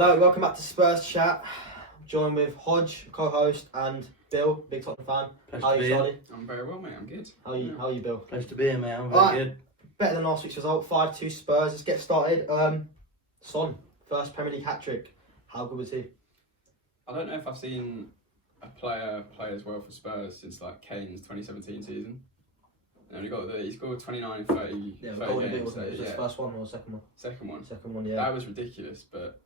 Hello, welcome back to Spurschat. I'm joined with Hodge, co-host, and Bill, big Tottenham fan. Pleasure How are to you, be Charlie? I'm very well, mate. I'm good. How are you, Bill? Pleasure to be here, mate. I'm very good. Better than last week's result, 5-2 Spurs. Let's get started. Son, first Premier League hat-trick. How good was he? I don't know if I've seen a player play as well for Spurs since like Kane's 2017 season. And he scored 29 in 30, Yeah, 30 golden games. wasn't it? Was it Yeah. his first one or second one? Second one. Second one, yeah. That was ridiculous, but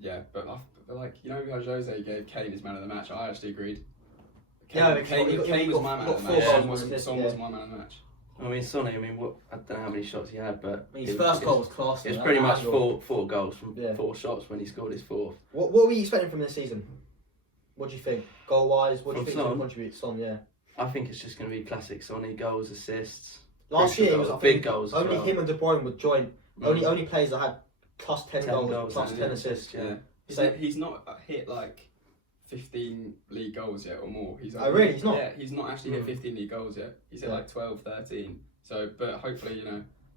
yeah, but like you know how Jose gave Kane his man of the match. I actually agreed. Kane was my man of the match. Son was my man of the match. I mean, Sonny, what? I don't know how many shots he had, but His first goal was class. It was pretty much four goals from 4 shots when he scored his fourth. What were you expecting from this season? What do you think? Goal-wise, what do you think he's going to contribute? Son, yeah. I think it's just going to be classic Sonny, goals, assists. Last year, it was big goals. Only him and De Bruyne would join. Only players that had plus 10 goals, plus 10 assists. Yeah. He's not hit like 15 league goals yet or more. He's really? He's not? Yeah, he's not actually hit 15 league goals yet. He's hit like 12, 13. So, but hopefully,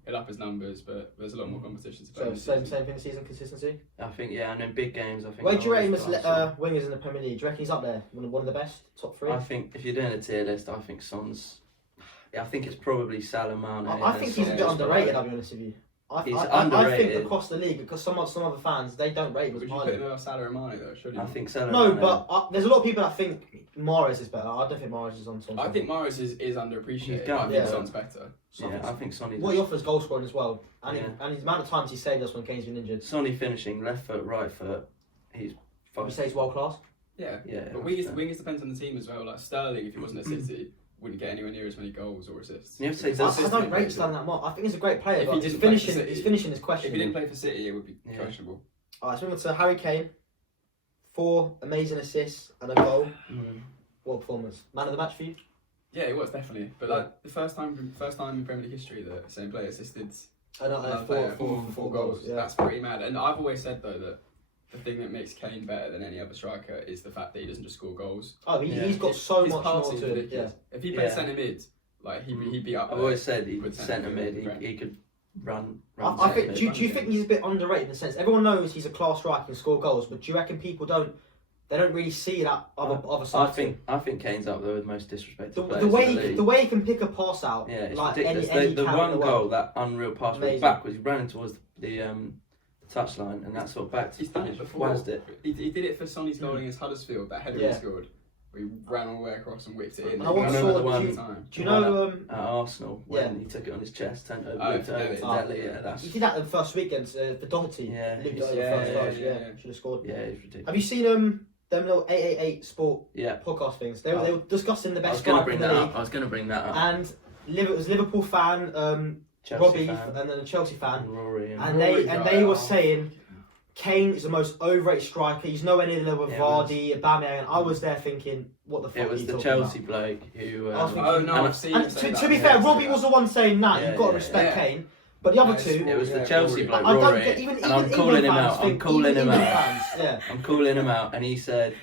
he'll up his numbers, but there's a lot more competition to play. So same thing this season, consistency? I think, yeah, and in big games, I think... Where do you rate him as wingers in the Premier League? Do you reckon he's up there? One of the best? Top 3? I think, if you're doing a tier list, I think Son's... Yeah, I think it's probably Salah, Mane. I think he's a bit underrated, I'll be honest with you. I think across the league, because some other fans, they don't rate him as highly. Would you put him above Salah and Mane though, surely? I think Salah. No, but there's a lot of people that think Mahrez is better. I don't think Mahrez is on Son. I think Mahrez is underappreciated. I think Son's better. I think Sonny... What he offers goal scoring as well. And his amount of times he saved us when Kane's been injured. Sonny finishing, left foot, right foot, he's... Would you say he's world class? Yeah. But wingers depends on the team as well. Like Sterling, if he wasn't at City, wouldn't get anywhere near as many goals or assists. You have to say I don't rate Sterling that much. I think he's a great player, but his finishing is questionable. If he didn't play for City, it would be questionable. Alright, so we're going to Harry Kane. 4 amazing assists and a goal. What performance? Man of the match for you? Yeah, it was definitely. But like the first time in Premier League history that the same player assisted four goals. Yeah. That's pretty mad. And I've always said though that the thing that makes Kane better than any other striker is the fact that he doesn't just score goals. Oh, he's got so much more to it. Yeah. If he played centre mid, like he'd be up there. I've always said he'd centre mid. He could run. I think. Do you think he's a bit underrated in the sense everyone knows he's a class striker and score goals, but do you reckon people don't really see that other side? I think Kane's up there with most disrespected players. The way he can pick a pass out, it's like ridiculous. any the one goal, that unreal pass backwards, he ran in towards the touchline, and that sort of back. He's done it before. Wazzed it. He did it for Sonny's goal against Huddersfield. That header he scored. We ran all the way across and whipped it in. I remember the one. Do you know at Arsenal when he took it on his chest, turned over to Delhi? He did that the first week against the Doherty. Should have scored. Yeah, it's ridiculous. Have you seen them little 888 sport podcast things? They were discussing the best striker in the league. I was going to bring that up. And it was Liverpool fan, Robbie, and then a Chelsea fan, Rory, and they were saying Kane is the most overrated striker. He's nowhere near the level of Vardy, Aubameyang. And I was there thinking, what the fuck? It was the Chelsea bloke who. I've seen him say that. To be fair, Robbie was the one saying that. You've got to respect Kane. But the other two, it was the Chelsea bloke, I don't Rory, get even and I'm calling him out. I'm calling him out, and he said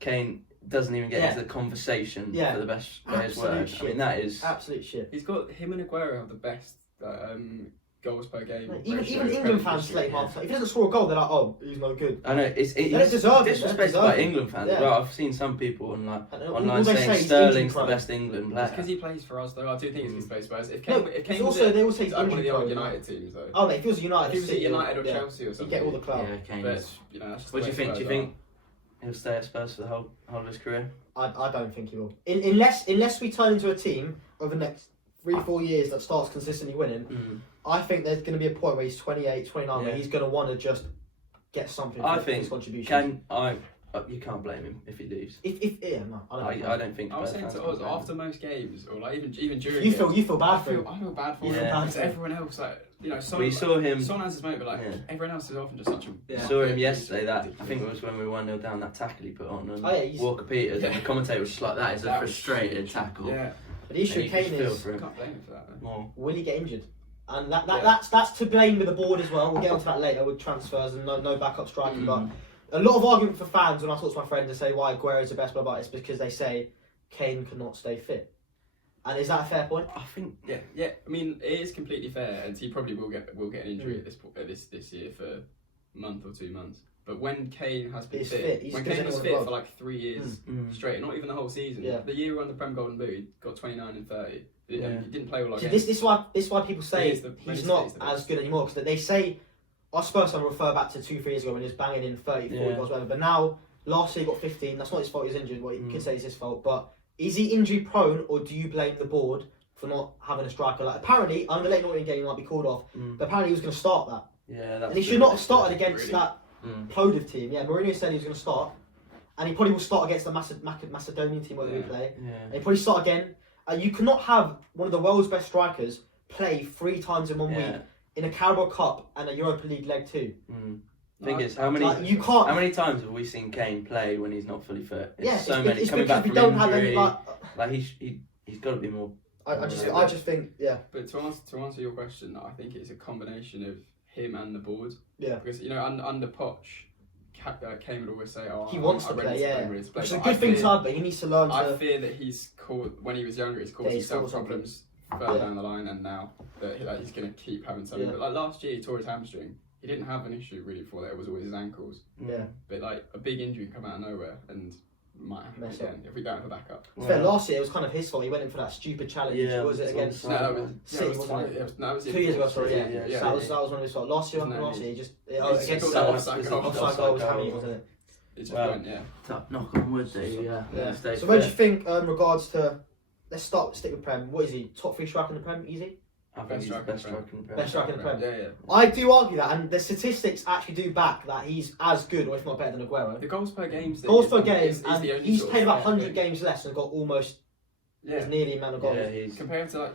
Kane doesn't even get into the conversation for the best players' word. I mean, that is absolute shit. He's got him and Aguero have the best goals per game. Even England fans slate him off. If he doesn't score a goal, they're like, oh, he's no good. I know he's disrespected by England fans. Well, I've seen some people online saying Sterling's the best England player. It's because he plays for us, though. I do think it's because he plays for us. If Kane also they all say one of the old United teams, though. Oh, if he was United, if he was United or Chelsea or something, you get all the clout. Yeah, Kane. But that's just what do you think? Do you think he'll stay at Spurs for the whole of his career? I don't think he will. Unless we turn into a team over the next 3-4 years that starts consistently winning, I think there's going to be a point where he's 28, 29, where he's going to want to just get something for his contribution. You can't blame him if he leaves. I don't think. I was saying to us after most games, or like even during. You feel bad for him. I feel bad for him. Because everyone else, we saw him. Son has his moment, but everyone else is often just such a. We saw him yesterday. That I think it was when we were 1-0 down. That tackle he put on, and Walker Peters. And the commentator was just like, "That is a frustrated tackle." Yeah. But the issue with Kane is, can't blame him for that. Will he get injured? And that's to blame with the board as well. We'll get onto that later with transfers and no backup striking. But a lot of argument for fans when I talk to my friends and say why Aguero is the best, blah it's because they say Kane cannot stay fit. And is that a fair point? I think yeah. I mean, it is completely fair, and he probably will get an injury at this year for a month or 2 months. But when Kane has been He's fit, fit. when Kane was fit for like 3 years straight, not even the whole season. Yeah. The year he won the Prem Golden Boot, he got 29 and 30. He didn't play all like this is why people say he's not as good anymore, because they say our Spurs fan refer back to 2-3 years ago when he was banging in 30, 40 goals, whatever. But now last year he got 15. That's not his fault. He was injured. Well, you could say it's his fault. But is he injury prone, or do you blame the board for not having a striker? Like, apparently, under the Leyton Orient game, he might be called off. But apparently, he was going to start that. Yeah, that's and he should not have started against that Plovdiv team. Yeah, Mourinho said he was going to start, and he probably will start against the Macedonian team where we play. Yeah. And he probably start again. You cannot have one of the world's best strikers play 3 times in 1 week in a Carabao Cup and a Europa League leg 2. Thing is, how many times have we seen Kane play when he's not fully fit? It's so many. It's coming back from don't injury. Have any, he's got to be more. I just think. But to answer your question, I think it's a combination of him and the board. Yeah. Because under Poch, Kane would always say, "Oh, he wants to play." Which is a good thing to have, but he needs to learn. I fear that he's when he was younger, he's caused himself problems further down the line, and now that he's going to keep having something. But like last year, he tore his hamstring. He didn't have an issue really before that. It was always his ankles. Yeah. But like a big injury come out of nowhere and might happen again if we don't have a backup. Fair, last year it was kind of his fault. He went in for that stupid challenge. Was it against City? Wasn't it? No, it was 2 years ago. Sorry, yeah. That was one of his fault. Last year, he just against offside goal was Hammy, wasn't it? It just went, Knock on wood, yeah. So where do you think, in regards to, let's stick with Prem. What is he? Top 3 striker in the Prem? Easy. I think he's the best striker in the Prem. Best striker in the Prem. Yeah. I do argue that, and the statistics actually do back that he's as good, or if not better than Aguero. The goals per game. Goals per game, and he's played about 100 games less and got almost as nearly a amount of goals. Yeah, compared to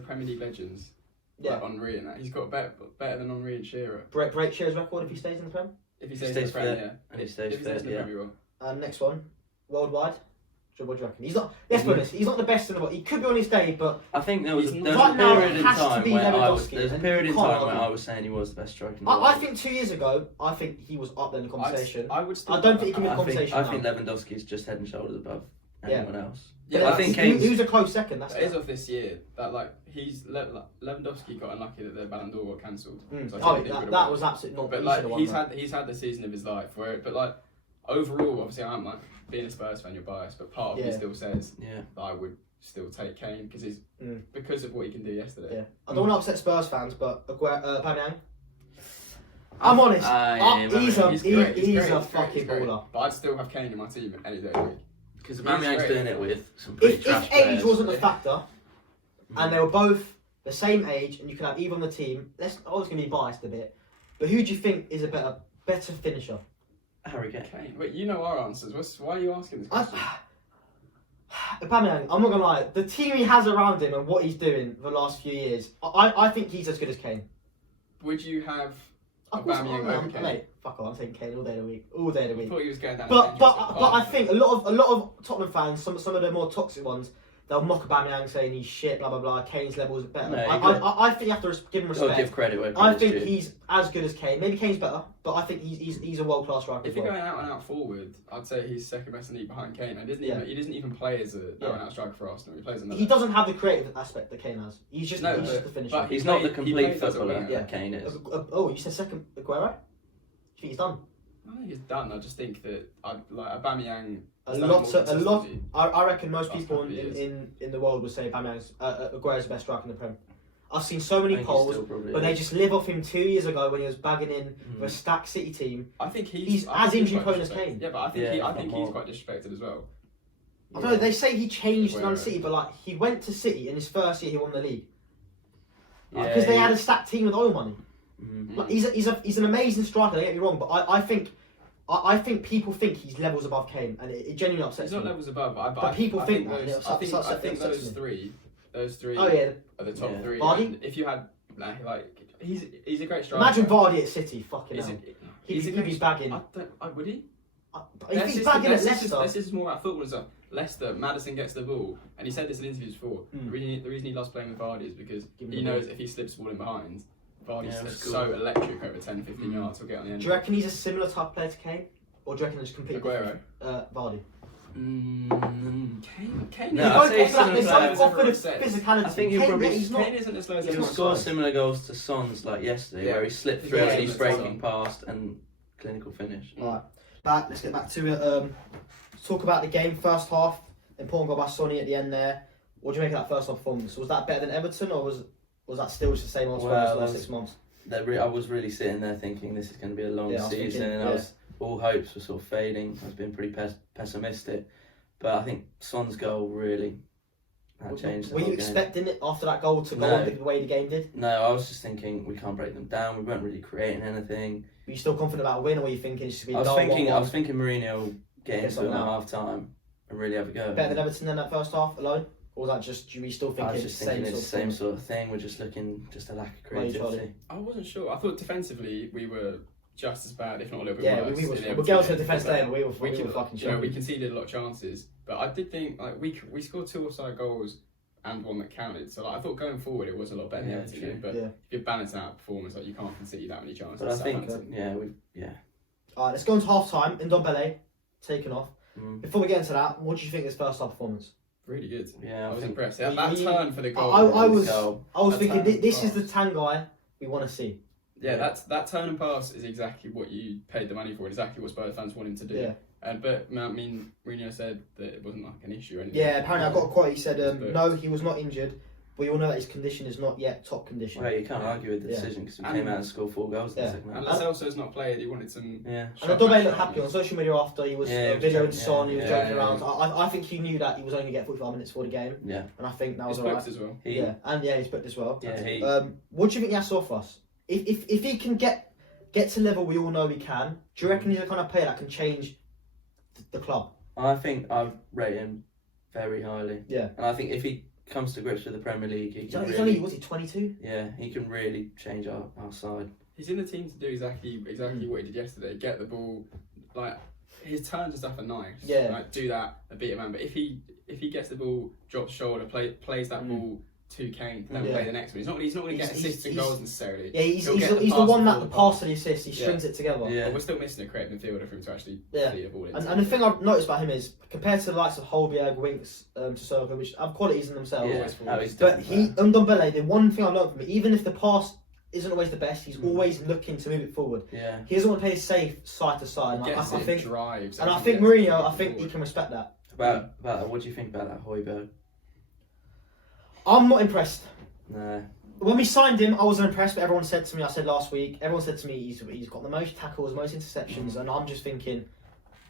Premier League legends. Like Henry and that, he's got better than Henry and Shearer. Break Shearer's record if he stays in the Prem. If he stays in the Prem, and he stays fit, next one, worldwide. What do you reckon? He's not. Let's be honest. He's not the best in the world. He could be on his day, but I think there was a period in time where I was saying he was the best striker in the world. I think 2 years ago, I think he was up there in the conversation. I don't think he can be in the conversation. I think Lewandowski is just head and shoulders above anyone else. Yeah, I think he was a close second. That's as of this year. That Lewandowski got unlucky that the Ballon d'Or got cancelled. That was absolutely not. But he's had the season of his life overall, obviously I'm like being a Spurs fan, you're biased, but part of me still says that I would still take Kane because of what he can do yesterday. Yeah, I don't want to upset Spurs fans, but Aubameyang. I'm honest. He's a fucking baller. But I'd still have Kane in my team any day of the week. Because Aubameyang's doing it with some pretty trash players. If age wasn't a factor, and they were both the same age, and you can have either on the team, I was going to be biased a bit, but who do you think is a better finisher? Harry Kane. Wait, you know our answers. Why are you asking this question? Aubameyang, I'm not going to lie, the team he has around him and what he's doing for the last few years, I think he's as good as Kane. Would you have Aubameyang over Kane? Mate, fuck off, I'm taking Kane all day of the week. All day of the week. I thought he was going down but I think a lot of Tottenham fans, some of the more toxic ones, they'll mock Aubameyang saying he's shit, blah blah blah. Kane's level is better. I think you have to give him respect. Give credit where I think he's as good as Kane. Maybe Kane's better, but I think he's a world class striker. If you're going out and out forward, I'd say he's second best in the league behind Kane. He doesn't even play as a out and out striker for Arsenal. He plays another. He doesn't have the creative aspect that Kane has. He's just the finisher. He's not the complete footballer that Kane is. Oh, you said second Aguero? You think he's done? I think he's done. I just think that Aubameyang. I reckon most people in the world would say Aguero's the best striker in the Prem. I've seen so many polls, but they just live off him 2 years ago when he was bagging in for a stacked City team. I think he's as injury prone as Kane. Yeah, but I think he's quite disrespected as well. I don't know. They say he changed Man City, but he went to City in his first year. He won the league because they had a stacked team with oil money. He's an amazing striker. Don't get me wrong, but I think people think he's levels above Kane, and it genuinely upsets me. He's not levels above, but people think those. I think those three. Oh yeah, are the top three. Vardy? If you had he's a great striker. Imagine Vardy at City. Fucking hell. He'd be bagging. Would he? If he's bagging at Leicester. This is more about football and stuff. Leicester, Maddison gets the ball, and he said this in interviews before. The reason he loves playing with Vardy is because he knows if he slips the ball in behind, Vardy's so electric over 10-15 yards. He'll get on the end. Do you reckon he's a similar type of player to Kane, or do you reckon he's completely Aguero? Vardy. Kane. No, I'd say physicality. I think Kane isn't as slow as he scored similar goals to Son's like yesterday, where he slipped through and he's breaking past, and clinical finish. Right, let's get back to it. Let's talk about the game. First half, important goal by Sonny at the end there. What do you make of that first half performance? Was that better than Everton, or was that still just the same old Spurs for 6 months? I was really sitting there thinking this is going to be a long season, and all hopes were sort of fading. I was being pretty pessimistic, but I think Son's goal really changed the whole game. Were you expecting it after that goal to go on the way the game did? No, I was just thinking we can't break them down. We weren't really creating anything. Were you still confident about a win, or were you thinking it's going to be I was thinking Mourinho will get into it at half time and really have a go. Better than Everton in that first half alone? Or was that just, you still thinking I was just thinking it's the same sort of thing. We're just looking, just a lack of creativity. I wasn't sure. I thought defensively we were just as bad, if not a little bit worse. Yeah, we girls in defence there, we were fucking shit. We conceded a lot of chances, but I did think we scored 2 offside goals and one that counted. So I thought going forward it was a lot better than the Everton game. But if you balance out performance, you can't concede that many chances. But I think, Alright, let's go into half time. Ndombele taken off. Before we get into that, what do you think of this first half performance? Really good. Yeah, I was impressed. That turn for the goal. I was thinking this is the Tanguy we want to see. Yeah, that turn and pass is exactly what you paid the money for. Exactly what Spurs fans want him to do. Yeah. But I mean, Mourinho said that it wasn't an issue or anything. Yeah, apparently I got a quote. He said, "No, he was not injured. We all know that his condition is not yet top condition." Well, you can't argue with the decision because we came out and scored 4 goals in the second half. And Lo Celso's not played. He wanted some. Yeah. And Ndombele looked happy on social media after he was videoing Son. He was joking around. I think he knew that he was only going to get 45 minutes for the game. Yeah. And I think that was alright. He's booked as well. He's booked as well. Yeah. What do you think he has to offer us? If he can get to level we all know he can, do you reckon he's the kind of player that can change the club? I think I rate him very highly. Yeah. And I think if he comes to grips with the Premier League, he's only 22? Yeah, he can really change our side. He's in the team to do exactly what he did yesterday. Get the ball, his turns and stuff are nice. Yeah. Do that and beat a man. But if he gets the ball, drops shoulder, plays that ball to Kane, then play the next one. He's not going to get assists and goals necessarily. Yeah, he's the one that the pass and the assist, he strings it together. Yeah. But we're still missing a creative midfielder for him to actually feed the ball in. And the thing I've noticed about him is, compared to the likes of Holberg, Winks, Sissoko, which have qualities in themselves, but Ndombele, the one thing I love from him, even if the pass isn't always the best, he's always looking to move it forward. Yeah. He doesn't want to play safe side to side. I think drives. And I think Mourinho, he can respect that. About what do you think about that Højbjerg? I'm not impressed. No. When we signed him, I wasn't impressed, but everyone said to me, I said last week, everyone said to me he's got the most tackles, most interceptions, and I'm just thinking,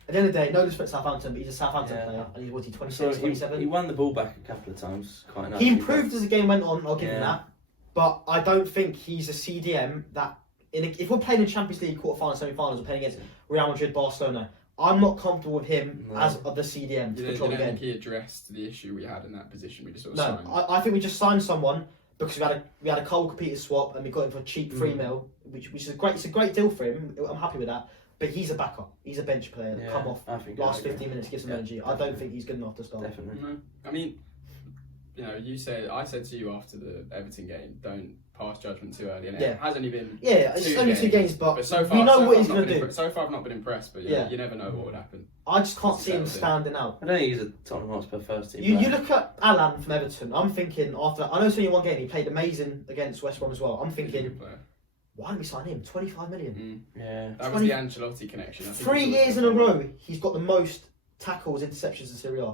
at the end of the day, no disrespect to Southampton, but he's a Southampton player, and he's 26, 27? He won the ball back a couple of times, quite nicely. He improved as the game went on, I'll give him that, but I don't think he's a CDM that, if we're playing in Champions League quarterfinals, semi-finals, we're playing against Real Madrid, Barcelona, I'm not comfortable with him as the CDM to control the game. I don't think he addressed the issue we had in that position. We just sort of signed. I think we just signed someone because we had a Cole Capeter swap and we got him for a cheap 3 mil, which is it's a great deal for him. I'm happy with that. But he's a backup. He's a bench player. Come off last 15 minutes, give some energy. I don't think he's good enough to start. Definitely. No. I mean, I said to you after the Everton game, don't pass judgment too early. And it hasn't even. Yeah, it's only 2 games, but so far, we know what he's going to do. So far, I've not been impressed, but you never know what would happen. I just can't see him standing out. I don't think he's a Tottenham Hotspur first team. You look at Alan from Everton. I'm thinking after I know it's only 1 game. He played amazing against West Brom as well. I'm thinking, why don't we sign him? 25 million. Yeah, that was the Ancelotti connection. 3 years in a row, he's got the most tackles, interceptions in Serie A.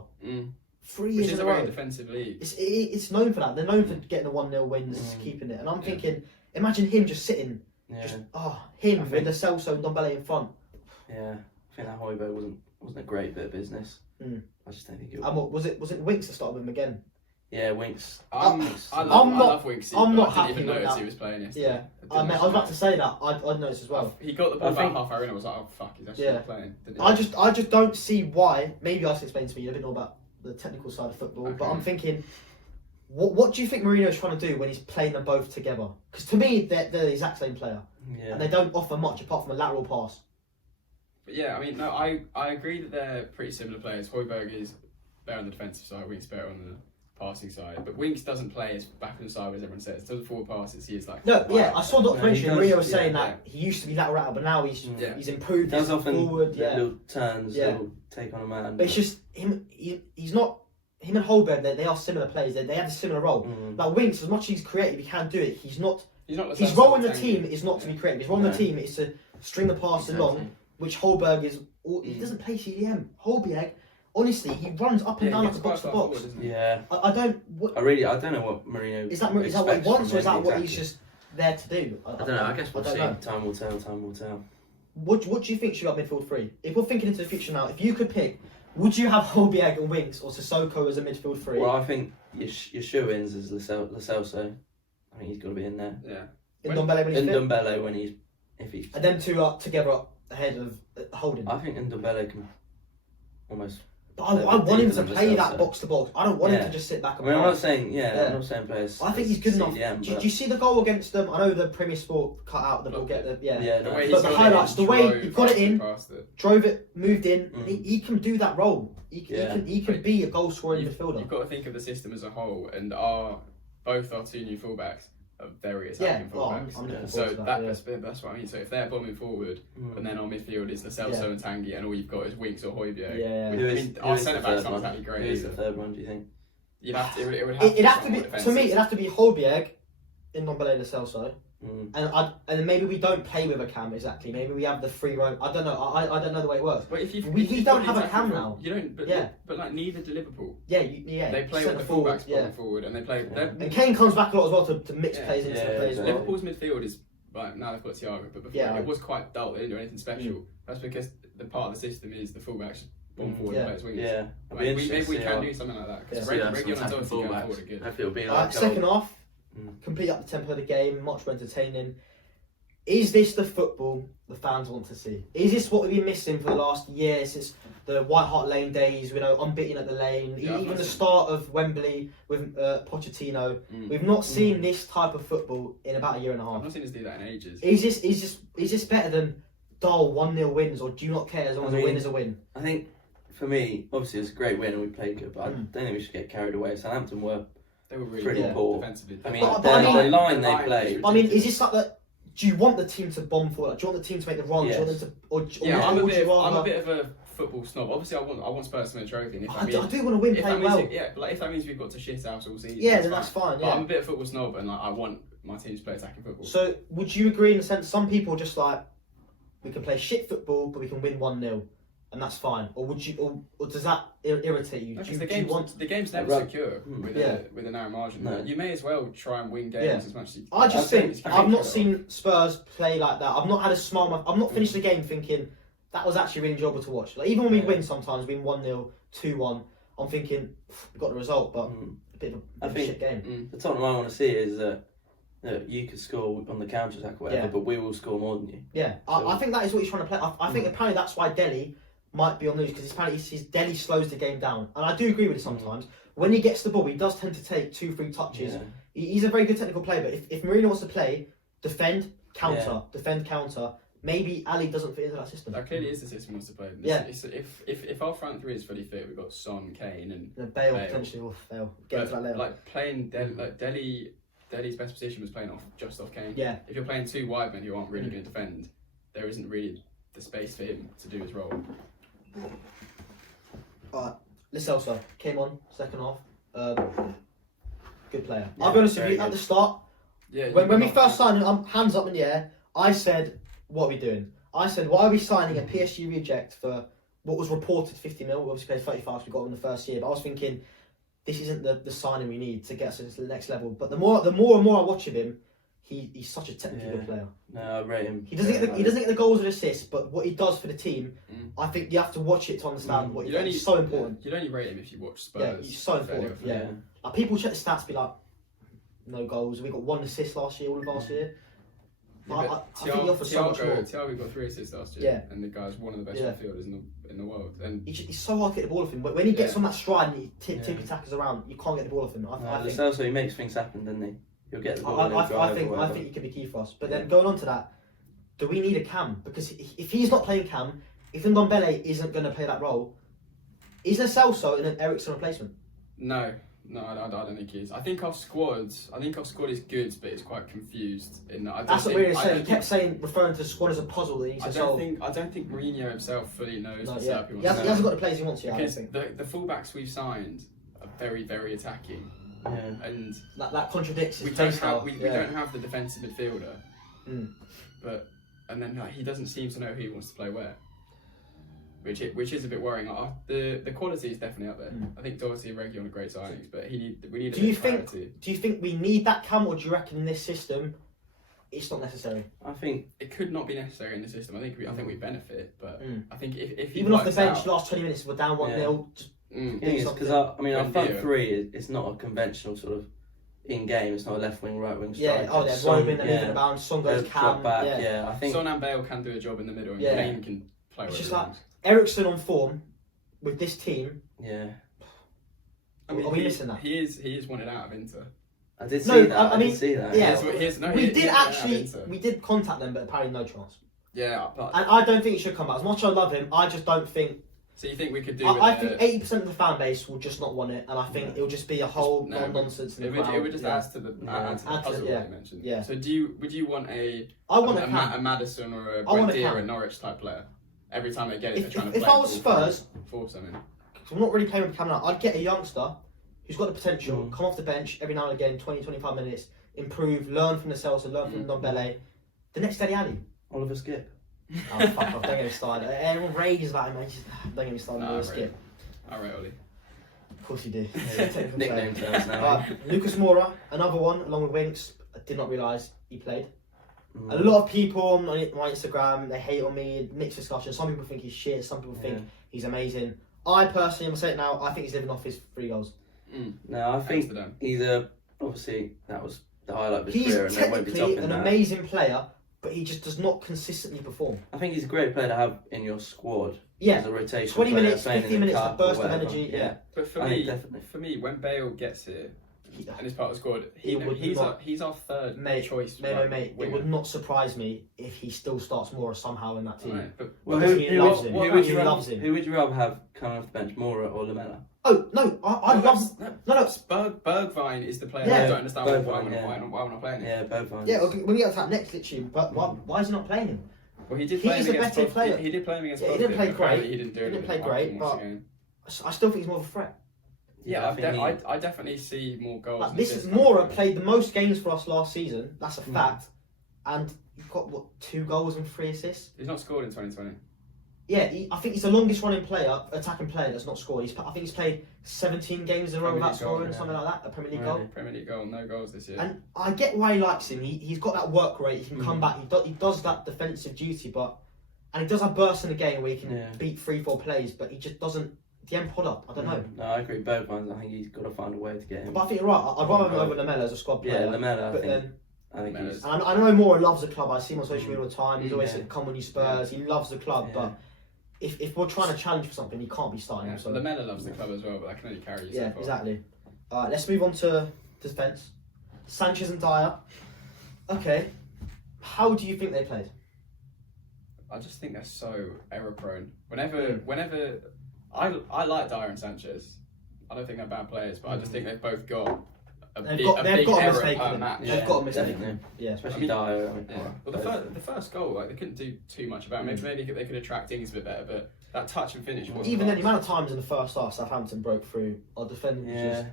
3 years in a row. Which is a very defensive league. It's known for that. They're known for getting the 1-0 wins, keeping it. And I'm thinking, imagine him just sitting, him with the Celso and Ndombele in front. Yeah, I think that Højbjerg wasn't a great bit of business. I just don't think it was. And what was it Winks that started with him again? Yeah, Winks. I love Winks. I'm not happy. I didn't with even notice that. he was playing yesterday. Yeah, I was about to say that. I'd noticed as well. He got the ball about half hour in. I was like, oh fuck, he's actually playing. I just don't see why. Maybe I can explain to me a bit more about the technical side of football, but I'm thinking, what do you think Mourinho's trying to do when he's playing them both together? Because to me, they're the exact same player, and they don't offer much apart from a lateral pass. But yeah, I mean, no, I agree that they're pretty similar players. Højbjerg is better on the defensive side, Winks better on the passing side, but Winks doesn't play as back and side as everyone says. In terms of forward passes, he is like I saw a documentary. Mourinho was saying that he used to be lateral, but now he's improved. He does often forward, little turns, little take on a man. But it's just him. He's not. Him and Højbjerg, they are similar players. They have a similar role. Like Winks, as much as he's creative, he can do it. He's not His role in the team is not to be creative. His role in the team is to string the pass along, which Holberg is. He doesn't play CDM. Holberg, honestly, he runs up and down like a box to box. Yeah. I don't know what Mourinho is that what he wants, or is that what he's just there to do? I don't know. I guess we'll see. Time will tell. What do you think should be our midfield three? If we're thinking into the future now, if you could pick, would you have Holberg and Winks or Sissoko as a midfield three? Well, I think your shoe-ins is Lo Celso. I think he's got to be in there. Yeah. Ndombele when he's fit. Ndombele when he's and them two are together ahead of Holding. I think Ndombele can almost. But I want him to play that box to box. I don't want him to just sit back and I'm not saying I'm not saying players. I think he's good enough. CDM, do you see the goal against them? I know the Premier Sport cut out the ball, get the But the highlights, the way he got it in, drove it, moved in. He can do that role. He can be a goal scoring midfielder. You've got to think of the system as a whole, and both our two new fullbacks are very attacking fullbacks. That's what I mean. So if they're bombing forward, and then our midfield is Lo Celso and Tanguy, and all you've got is Winks or Højbjerg. Our centre backs aren't exactly great. Who's the third one? Do you think? It would have to be. To me, it'd have to be Højbjerg, Ndombele, Lo Celso. And then maybe we don't play with a cam exactly. Maybe we have the free roam. I don't know. I don't know the way it works. But we don't have a cam now. You don't. But like neither do Liverpool. They play with the fullbacks going forward, and they play. And Kane comes back a lot as well to mix plays into the plays. Liverpool's midfield is right now they've got Thiago, but before it was quite dull. They didn't do anything special. That's because the part of the system is the fullbacks bomb forward and play as wingers. Yeah, maybe we can do something like that because regular going forward are good. Hopefully it'll be like second half. Complete up the tempo of the game, much more entertaining. Is this the football the fans want to see? Is this what we've been missing for the last year since the White Hart Lane days? Unbeaten at the Lane, even the start of Wembley with Pochettino. We've not seen this type of football in about a year and a half. I've not seen us do that in ages. Is this better than dull 1-0 wins, or do you not care as long as a win is a win? I think for me, obviously it's a great win and we played good, but I don't think we should get carried away. Southampton were really pretty poor defensively. I mean, the line they played. I mean, is this like that? Do you want the team to bomb forward? Do you want the team to make the runs? Yes. Do you want them to, I'm a bit of a football snob. Obviously, I want Spurs to win a trophy. And I do want to win, play well. If that means we've got to shit out all season, then that's fine. But I'm a bit of a football snob, and I want my team to play attacking football. So, would you agree in the sense some people just like we can play shit football, but we can win 1-0, and that's fine? Or would you? Or does that irritate you? The game's never secure with a narrow margin. No. You may as well try and win games as much as you can. I just think I've not seen Spurs play like that. I've not had a smile. I've not finished the game thinking that was actually really enjoyable to watch. Like even when we win, sometimes we win 1-0, 2-1. I'm thinking we got the result, but a bit of a shit game. The Tottenham I want to see is that you could score on the counter attack or whatever, but we will score more than you. Yeah, so, I think that is what he's trying to play. I think apparently that's why Delhi might be on the news, because apparently Delhi slows the game down, and I do agree with it sometimes. When he gets the ball, he does tend to take 2-3 touches. He's a very good technical player, but if Mourinho wants to play defend counter, maybe Ali doesn't fit into that system. That clearly is the system he wants to play. If our front three is fully fit, we've got Son, Kane, and Bale potentially will fail. Get to that level. Like playing Delhi's best position was playing just off Kane. Yeah. If you're playing two wide men who aren't really going to defend, there isn't really the space for him to do his role. Lo Celso came on second half. Good player. I'll be honest with you. At the start, when we first signed him, hands up in the air, I said, "What are we doing?" I said, "Why are we signing a PSG reject for what was reported 50 mil? We obviously paid 35 because we got him in the first year." But I was thinking, this isn't the signing we need to get us into the next level. But the more and more I watch of him, he's such a technical good player. No, I rate him. He doesn't get the goals and assists, but what he does for the team, I think you have to watch it to understand what he does. It's so important. You'd only rate him if you watch Spurs. Yeah, he's so important. Like, people check the stats, be like, no goals. We got 1 assist last year, all of last year. I think he offers so much more. Thiago got 3 assists last year, and the guy's one of the best midfielders in the world. And he's so hard to get the ball off him. When he gets on that stride and he tippy tackles around, you can't get the ball off him. I think also he makes things happen, doesn't he? He'll get the ball. I think he could be key for us. But then going on to that, do we need a cam? Because if he's not playing cam, if Ndombele isn't going to play that role, is Lo Celso in an Eriksen replacement? No, I don't think he is. I think our squad is good, but it's quite confused. That's what we were saying. He kept referring to the squad as a puzzle that he needs to solve. I don't think Mourinho himself fully knows the setup he hasn't got the players he wants yet. Because the fullbacks we've signed are very, very attacking. and that contradicts his we play don't style. have we don't have the defensive midfielder, and then he doesn't seem to know who he wants to play where, which is a bit worrying. The quality is definitely up there. I think Doherty and Reguilon are great signings, but we need. Do you think we need that Cam, or do you reckon in this system it's not necessary? I think it could not be necessary in the system. I think we benefit, but I think if even off the bench, last 20 minutes we're down 1-0. Because our front three is not a conventional sort of in game. It's not a left wing, right wing striker. They're roaming and moving about. Son goes Cam. Back. I think Son and Bale can do a job in the middle, and Kane can play. It's just like Eriksen on form with this team. Yeah. I mean, are we missing that? He is wanted out of Inter. I did see that. I did see that. Yeah, we did contact them, but apparently no chance. Yeah, and I don't think he should come back. As much as I love him, I just don't think. So you think we could do? I think 80% of the fan base will just not want it, and I think it'll just be a whole nonsense. It would just add to the puzzle that you mentioned. Yeah. So would you want a Maddison or a Buendia at Norwich type player every time they get it? If I was Spurs, force them in. I'm not really playing with Cam now. I'd get a youngster who's got the potential, come off the bench every now and again, 20-25 minutes, improve, learn from the Celso, learn from Ndombele. The next Dele Alli. Oliver Skip. Oh, fuck off, don't get me started. Everyone rages about him, mate. Don't get me started on Skip. Alright, Ollie. Of course you do. Nickname terms now. Lucas Moura, another one, along with Winks. I did not realise he played. A lot of people on my Instagram, they hate on me, mixed discussion. Some people think he's shit, some people think he's amazing. I personally, I'm going to say it now, I think he's living off his 3 goals. No, I think he's obviously that was the highlight of his career, and he's technically an amazing player, but he just does not consistently perform. I think he's a great player to have in your squad. Yeah, as a rotation 20 player, minutes, 15 minutes, a burst of energy. Yeah. But for me, when Bale gets here and is part of the squad, he's our third choice. Mate, it would not surprise me if he still starts Moura somehow in that team. Right, but who loves him. Who would you rather have coming off the bench, Moura or Lamela? Oh no, I love Bergwijn is the player. I don't understand why we're not playing him. Yeah, Bergwijn. Yeah, when we get to that next, literally, but why is he not playing him? Well, he did play him against better player. He did play him against. He didn't play great. He didn't play great, but I still think he's more of a threat. Yeah, I definitely see more goals. Moura played the most games for us last season. That's a fact, and he's got 2 goals and 3 assists. He's not scored in 2020. Yeah, I think he's the longest running attacking player that's not scored. I think he's played 17 games in a row without scoring or something like that. A Premier League goal. Premier League goal, no goals this year. And I get why he likes him. He's got that work rate. He can come back. He does that defensive duty, and he does have bursts in the game where he can beat 3-4 plays, but he just doesn't. The end product, I don't know. No, I agree. Bergwijn, I think he's got to find a way to get him. But I think you're right. I'd rather him over Lamela as a squad player. Yeah, Lamela. I think he's. And I know Moura loves the club. I see him on social media all the time. He's always saying, "Come on, you Spurs." He loves the club, but if we're trying to challenge for something, you can't be starting him. So Lamela loves the club as well, but that can only carry yourself. Yeah, exactly. All right, let's move on to defence. Sanchez and Dyer. Okay, how do you think they played? I just think they're so error prone. Whenever I like Dyer and Sanchez. I don't think they're bad players, but I just think they've both got a big error per match. They've got a mistake. Yeah, especially Dyer. Well, the first goal, they couldn't do too much about it. Maybe they could attract things a bit better, but that touch and finish wasn't. Even then, the amount of times in the first half Southampton broke through, our defending was just.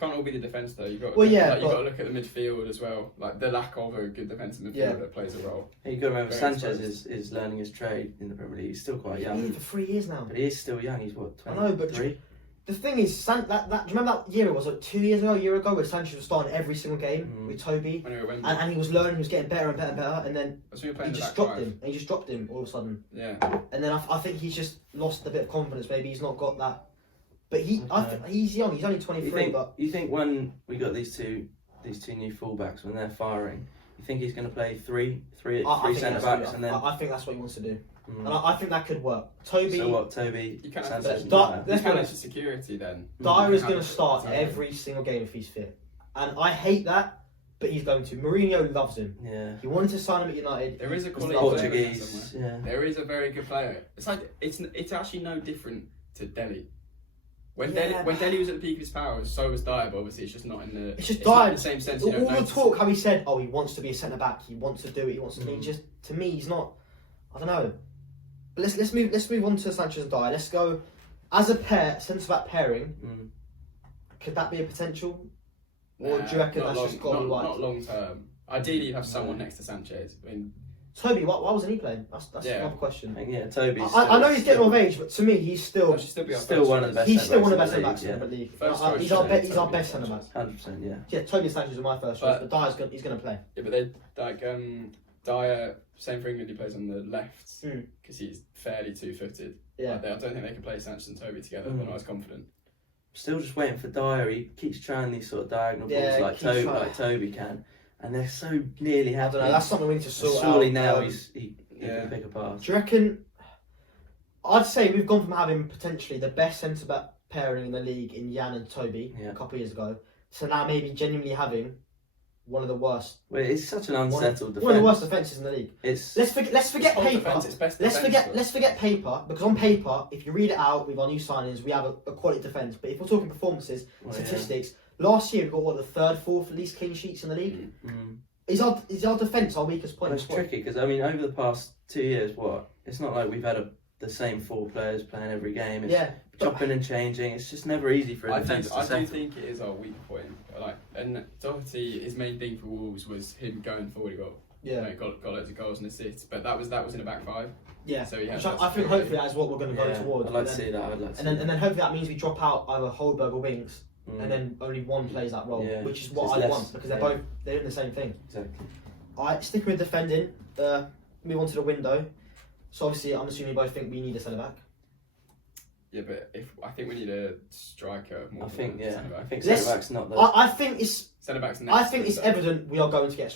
Can't all be the defence though. You've got to look at the midfield as well. Like the lack of a good defensive midfield that plays a role. You've got to remember Sanchez is learning his trade in the Premier League. He's still quite young. He's been for 3 years now. But he is still young. He's what, 23? I know, but the thing is, do you remember that year? It was like 2 years ago, a year ago, where Sanchez was starting every single game with Toby, and he was learning, he was getting better and better and better, and then he just dropped him. And he just dropped him all of a sudden. Yeah. And then I think he's just lost a bit of confidence. Maybe he's not got that. But he's young. He's only 23. You think when we got these two new fullbacks, when they're firing, you think he's going to play three centre backs, and then I think that's what he wants to do, and I think that could work. Toby. So what? Toby. You can't Sanchez. Let's go into security then. Dyer is going to start every single game if he's fit, and I hate that. But he's going to. Mourinho loves him. Yeah. He wanted to sign him at United. There is a quality Portuguese. Player there is a very good player. It's like it's actually no different to Dele. When Dele was at the peak of his powers, so was Dyer, but obviously it's just not in the. It's just Dyer. Not in the same sense. All the talk, how he said, "Oh, he wants to be a centre back. He wants to do it. He wants to." He just, to me, he's not. I don't know. But let's move on to Sanchez and Dyer. Let's go as a pair, centre back pairing. Could that be a potential? Or do you reckon that's just got to be not long term. Ideally, you'd have someone next to Sanchez. I mean, Toby, why wasn't he playing? That's another question. Yeah, Toby. I know he's getting of age, but to me, he's still one of the best. He's still one of the best centre backs in the league. He's our best centre back. 100%, yeah. Yeah, Toby Sanchez is my first choice, but Dyer's he's going to play. Yeah, but they Dyer, same for England. He plays on the left because he's fairly two-footed. Yeah, I don't think they can play Sanchez and Toby together. They're not as confident. Still just waiting for Dyer. He keeps trying these sort of diagonal balls like Toby can, and they're so nearly happening. I don't know. That's something we need to sort out. Surely now he can pick a pass. Do you reckon? I'd say we've gone from having potentially the best centre back pairing in the league in Jan and Toby a couple of years ago, to now maybe genuinely having one of the worst. Well, it's such an unsettled defence. One of the worst defences in the league. Let's forget paper. Let's forget paper, because on paper, if you read it out with our new signings, we have a quality defence. But if we're talking performances, statistics, last year we got the third, fourth least clean sheets in the league. Is our defence our weakest point? It's tricky because I mean, over the past 2 years, it's not like we've had the same 4 players playing every game. It's chopping and changing. It's just never easy for a defence to settle. I do think it is our weak point. And Doherty, his main thing for Wolves was him going forward. He got loads of goals and assists, but that was in a back five. Yeah, so I think hopefully that is what we're going to go towards. I'd like to see that. And then hopefully that means we drop out either Holberg or Winks, and then only one plays that role, which is what I want, because they're doing the same thing. Exactly. Alright, sticking with defending, move on to the window. So obviously, I'm assuming you both think we need a centre back. Yeah, but I think we need a striker more. I think centre back. I think centre back's not the. I think it's centre back's. I think it's evident we are going to get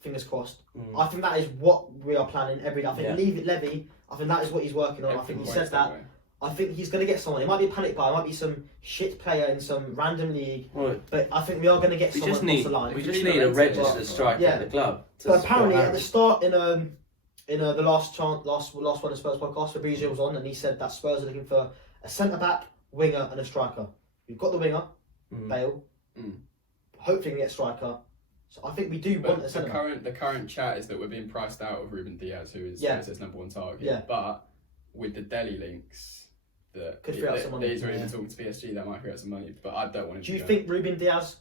fingers crossed. I think that is what we are planning every day. I think Levy. I think that is what he's working on. I think he said that. I think he's going to get someone. It might be a panic buy. It might be some shit player in some random league. Right. But I think we are going to get someone across the line. We just need a registered striker at the club. But apparently at the start in the last one of Spurs podcast, Fabrizio was on and he said that Spurs are looking for a centre back, winger, and a striker. We've got the winger, Bale. Hopefully we can get a striker. So I think we do want a centre back. The current chat is that we're being priced out of Ruben Diaz, who is his number one target. Yeah. But with the Delhi links. Could free up some money. He's already been talking to PSG, that might free up some money, but I don't want him. Do you think Ruben Diaz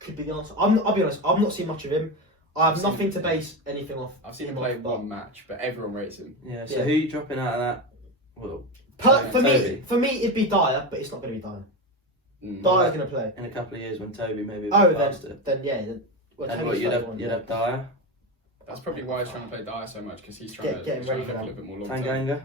could be the answer? I'll be honest, I've not seen much of him. I have nothing to base anything off. I've seen him play one match, but everyone rates him. Yeah, so who are you dropping out of that? Well, for me, it'd be Dyer, but it's not going to be Dyer. Dyer's going to play. In a couple of years when Toby maybe you'd have Dyer. That's probably why he's trying to play Dyer so much, because he's trying to ready for a little bit more long term. Tanganga?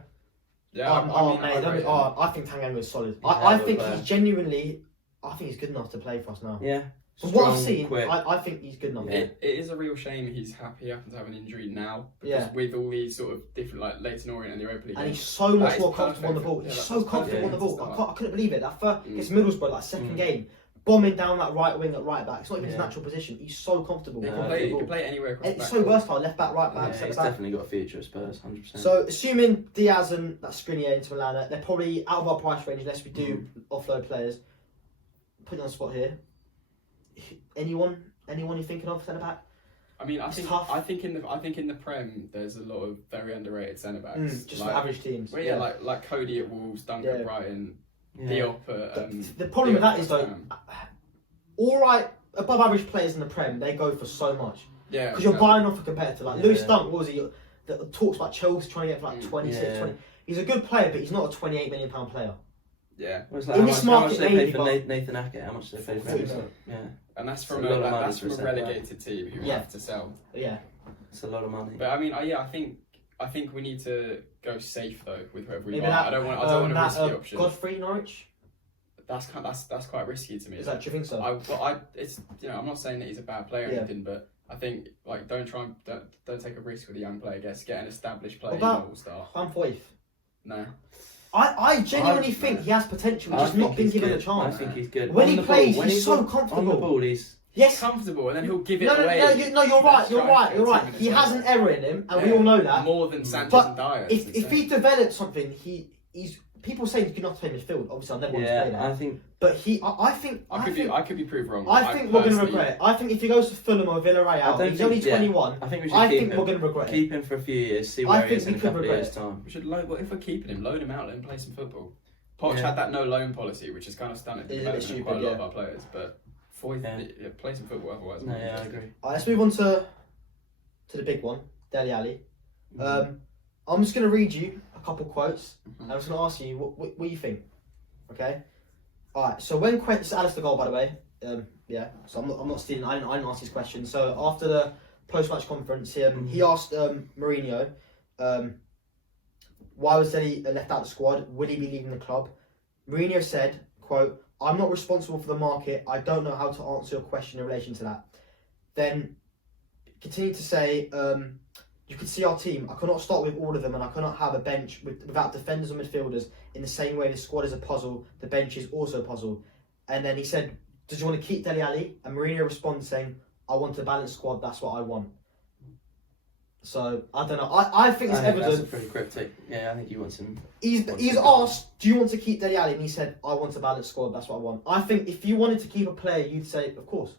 Yeah, I think Tanganga is solid. I think he's genuinely. I think he's good enough to play for us now. Yeah. From what I've seen, I think he's good enough. Yeah. It is a real shame he happens to have an injury now. Because with all these sort of different, like Leyton Orient and the Europa League. And he's so much more comfortable on the ball. He's so comfortable on the ball. I couldn't believe it. That first against Middlesbrough, that second game, bombing down that right wing at right back. It's not even his natural position. He's so comfortable. He can play anywhere across the back. He's so versatile, left back, right back, he's definitely got a future at Spurs, 100%. So assuming Diaz and that Skriniar into Milan, they're probably out of our price range unless we do offload players. Put you on the spot here. Anyone you're thinking of centre back? I mean, I think in the Prem there's a lot of very underrated centre backs. Just for average teams. Well, like Cody at Wolves, Duncan at Brighton, Diop at. The problem with that is though, all right, above average players in the Prem, they go for so much. Yeah. Because you're buying off a competitor. Like Lewis Dunk, what was he? That talks about Chelsea trying to get for like 26, 20. He's a good player, but he's not a £28 million player. Yeah. In this market, how much they pay for Nathan Hackett? How much do they pay for him? Yeah. And that's from a relegated team who you have to sell. Yeah. It's a lot of money. But I mean, I think we need to go safe though with whoever we buy. I don't want a risky option. Godfrey Norwich. That's quite risky to me. Is that, do you think so? I'm not saying that he's a bad player or anything, but I think don't take a risk with a young player. Get an established player. What about Juan Foyth? No. I genuinely think he has potential, just not been given a chance. I think he's good. When he plays, he's so comfortable. On the ball, he's comfortable, and then he'll give it away. No, you're right. He has an error in him, and we all know that. More than Sanchez and Dyer. If he develops something, he's. People say he's good enough to play midfield. Obviously, I'll never want to play that. I think. But I could be proved wrong. I think we're going to regret it. I think if he goes to Fulham or Villarreal, he's only 21. I think we're going to regret it. Keep him for a few years, see where he is in a couple of years' time. We should if we're keeping him, loan him out, let him play some football. Poch had that no loan policy, which is kind of stunning the development of quite a lot of our players. But play some football otherwise. No, yeah, I agree. Let's move on to the big one, Dele Alli. I'm just going to read you a couple quotes. And I'm just going to ask you what you think. Okay. All right. So when this is Alistair Gold, by the way. Yeah. So I'm not stealing. I didn't ask these questions. So after the post-match conference, he asked Mourinho, why was Dele left out of the squad? Will he be leaving the club? Mourinho said, quote, "I'm not responsible for the market. I don't know how to answer your question in relation to that." Then continued to say, "You could see our team. I cannot start with all of them, and I cannot have a bench without defenders or midfielders. In the same way the squad is a puzzle, the bench is also a puzzle." And then he said, "Does you want to keep Dele Alli?" And Mourinho responds saying, "I want a balanced squad. That's what I want." So I don't know. I think it's evident. That's pretty cryptic. Yeah, I think he wants him. He's asked, "Do you want to keep Dele Alli?" And he said, "I want a balanced squad. That's what I want." I think if you wanted to keep a player, you'd say, "Of course."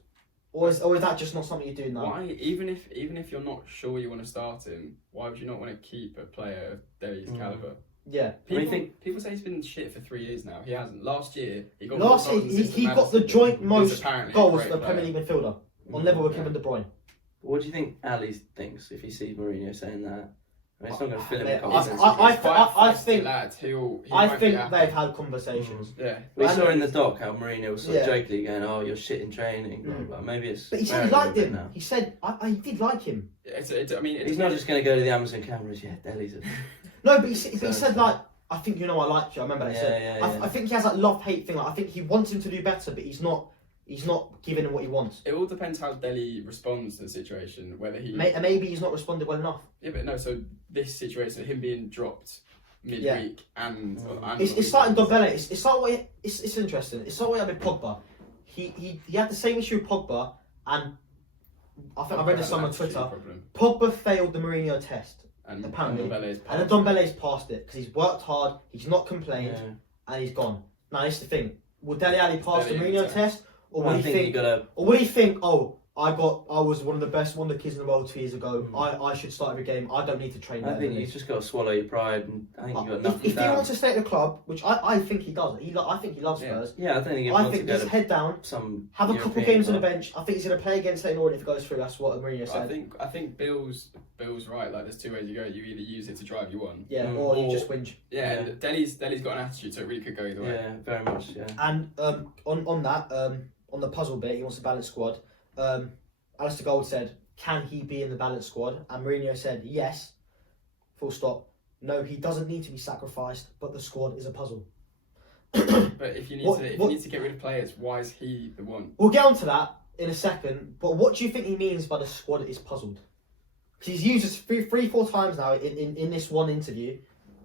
Or is that just not something you do now? Why? Even if you're not sure you want to start him, why would you not want to keep a player of Dele's caliber? Yeah. People say he's been shit for 3 years now. He hasn't. Last year he got the joint most goals for a Premier League midfielder on level with Kevin De Bruyne. What do you think Ali thinks if he sees Mourinho saying that? I mean, it's not going to fill him with confidence. I think they've had conversations. Yeah. We saw in the doc how Mourinho was sort of jokingly going, "Oh, you're shit in training." Blah, blah. Maybe it's. But he said he liked him. He said I did like him. He's not just going to go to the Amazon cameras. Yeah, Dele's a... No, but he said like, "I think I liked you." I remember that he said. I think he has that love-hate thing. Like, I think he wants him to do better, but he's not giving him what he wants. It all depends how Dele responds to the situation. Whether he maybe he's not responded well enough. Yeah, but no. So this situation, him being dropped midweek and it's like Ndombele. It's like it's interesting. It's like what happened with Pogba. He had the same issue with Pogba, and I think I read this somewhere on Twitter. Pogba failed the Mourinho test. And apparently, and Ndombele's passed it because he's worked hard, he's not complained, and he's gone. Now, this is the thing: will Dele Alli pass the Mourinho test, or will he think, "Oh, I was one of the kids in the world 2 years ago. I should start every game. I don't need to train." I think you've just got to swallow your pride, and I think you've got nothing. If he wants to stay at the club, which I think he does, I think he loves Spurs. Yeah, I don't think. I think just head down, have a couple games on the bench. I think he's going to play against St. Norton if it goes through. That's what Mourinho said. I think Bill's right. Like, there's two ways you go. You either use it to drive you on, or you just whinge. Yeah, and Dele's got an attitude, so it really could go either way. Yeah, very much. Yeah. And on that, on the puzzle bit, he wants a balanced squad. Alistair Gold said, "Can he be in the balanced squad?" And Mourinho said, "Yes, full stop. No, he doesn't need to be sacrificed, but the squad is a puzzle." But if you need to get rid of players, why is he the one? We'll get onto that in a second, but what do you think he means by the squad is puzzled? Because he's used this 3-4 times now in this one interview.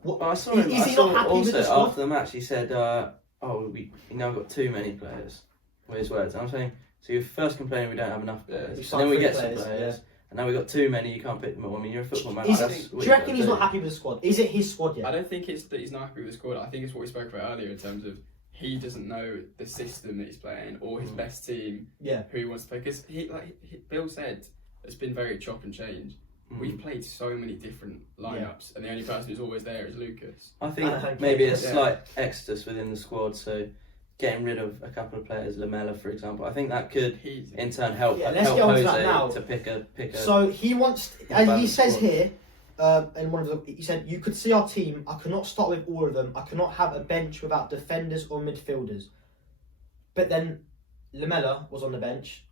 Is he not happy with the squad? After the match, he said, we now got too many players, with his words. And I'm saying, so you're first complaining we don't have enough players, and then we get some players, and now we got too many, you can't pick them all. I mean, you're a football man. Do you reckon he's not happy with the squad? Is it his squad yet? I don't think it's that he's not happy with the squad. I think it's what we spoke about earlier in terms of he doesn't know the system that he's playing or his best team, who he wants to play. Because Bill said it's been very chop and change. We've played so many different lineups, and the only person who's always there is Lucas. I think maybe a slight exodus within the squad, so getting rid of a couple of players, Lamela for example. I think that could in turn help Jose to pick a. So he wants, as he says here, in one of he said, "You could see our team. I cannot start with all of them. I cannot have a bench without defenders or midfielders." But then Lamela was on the bench.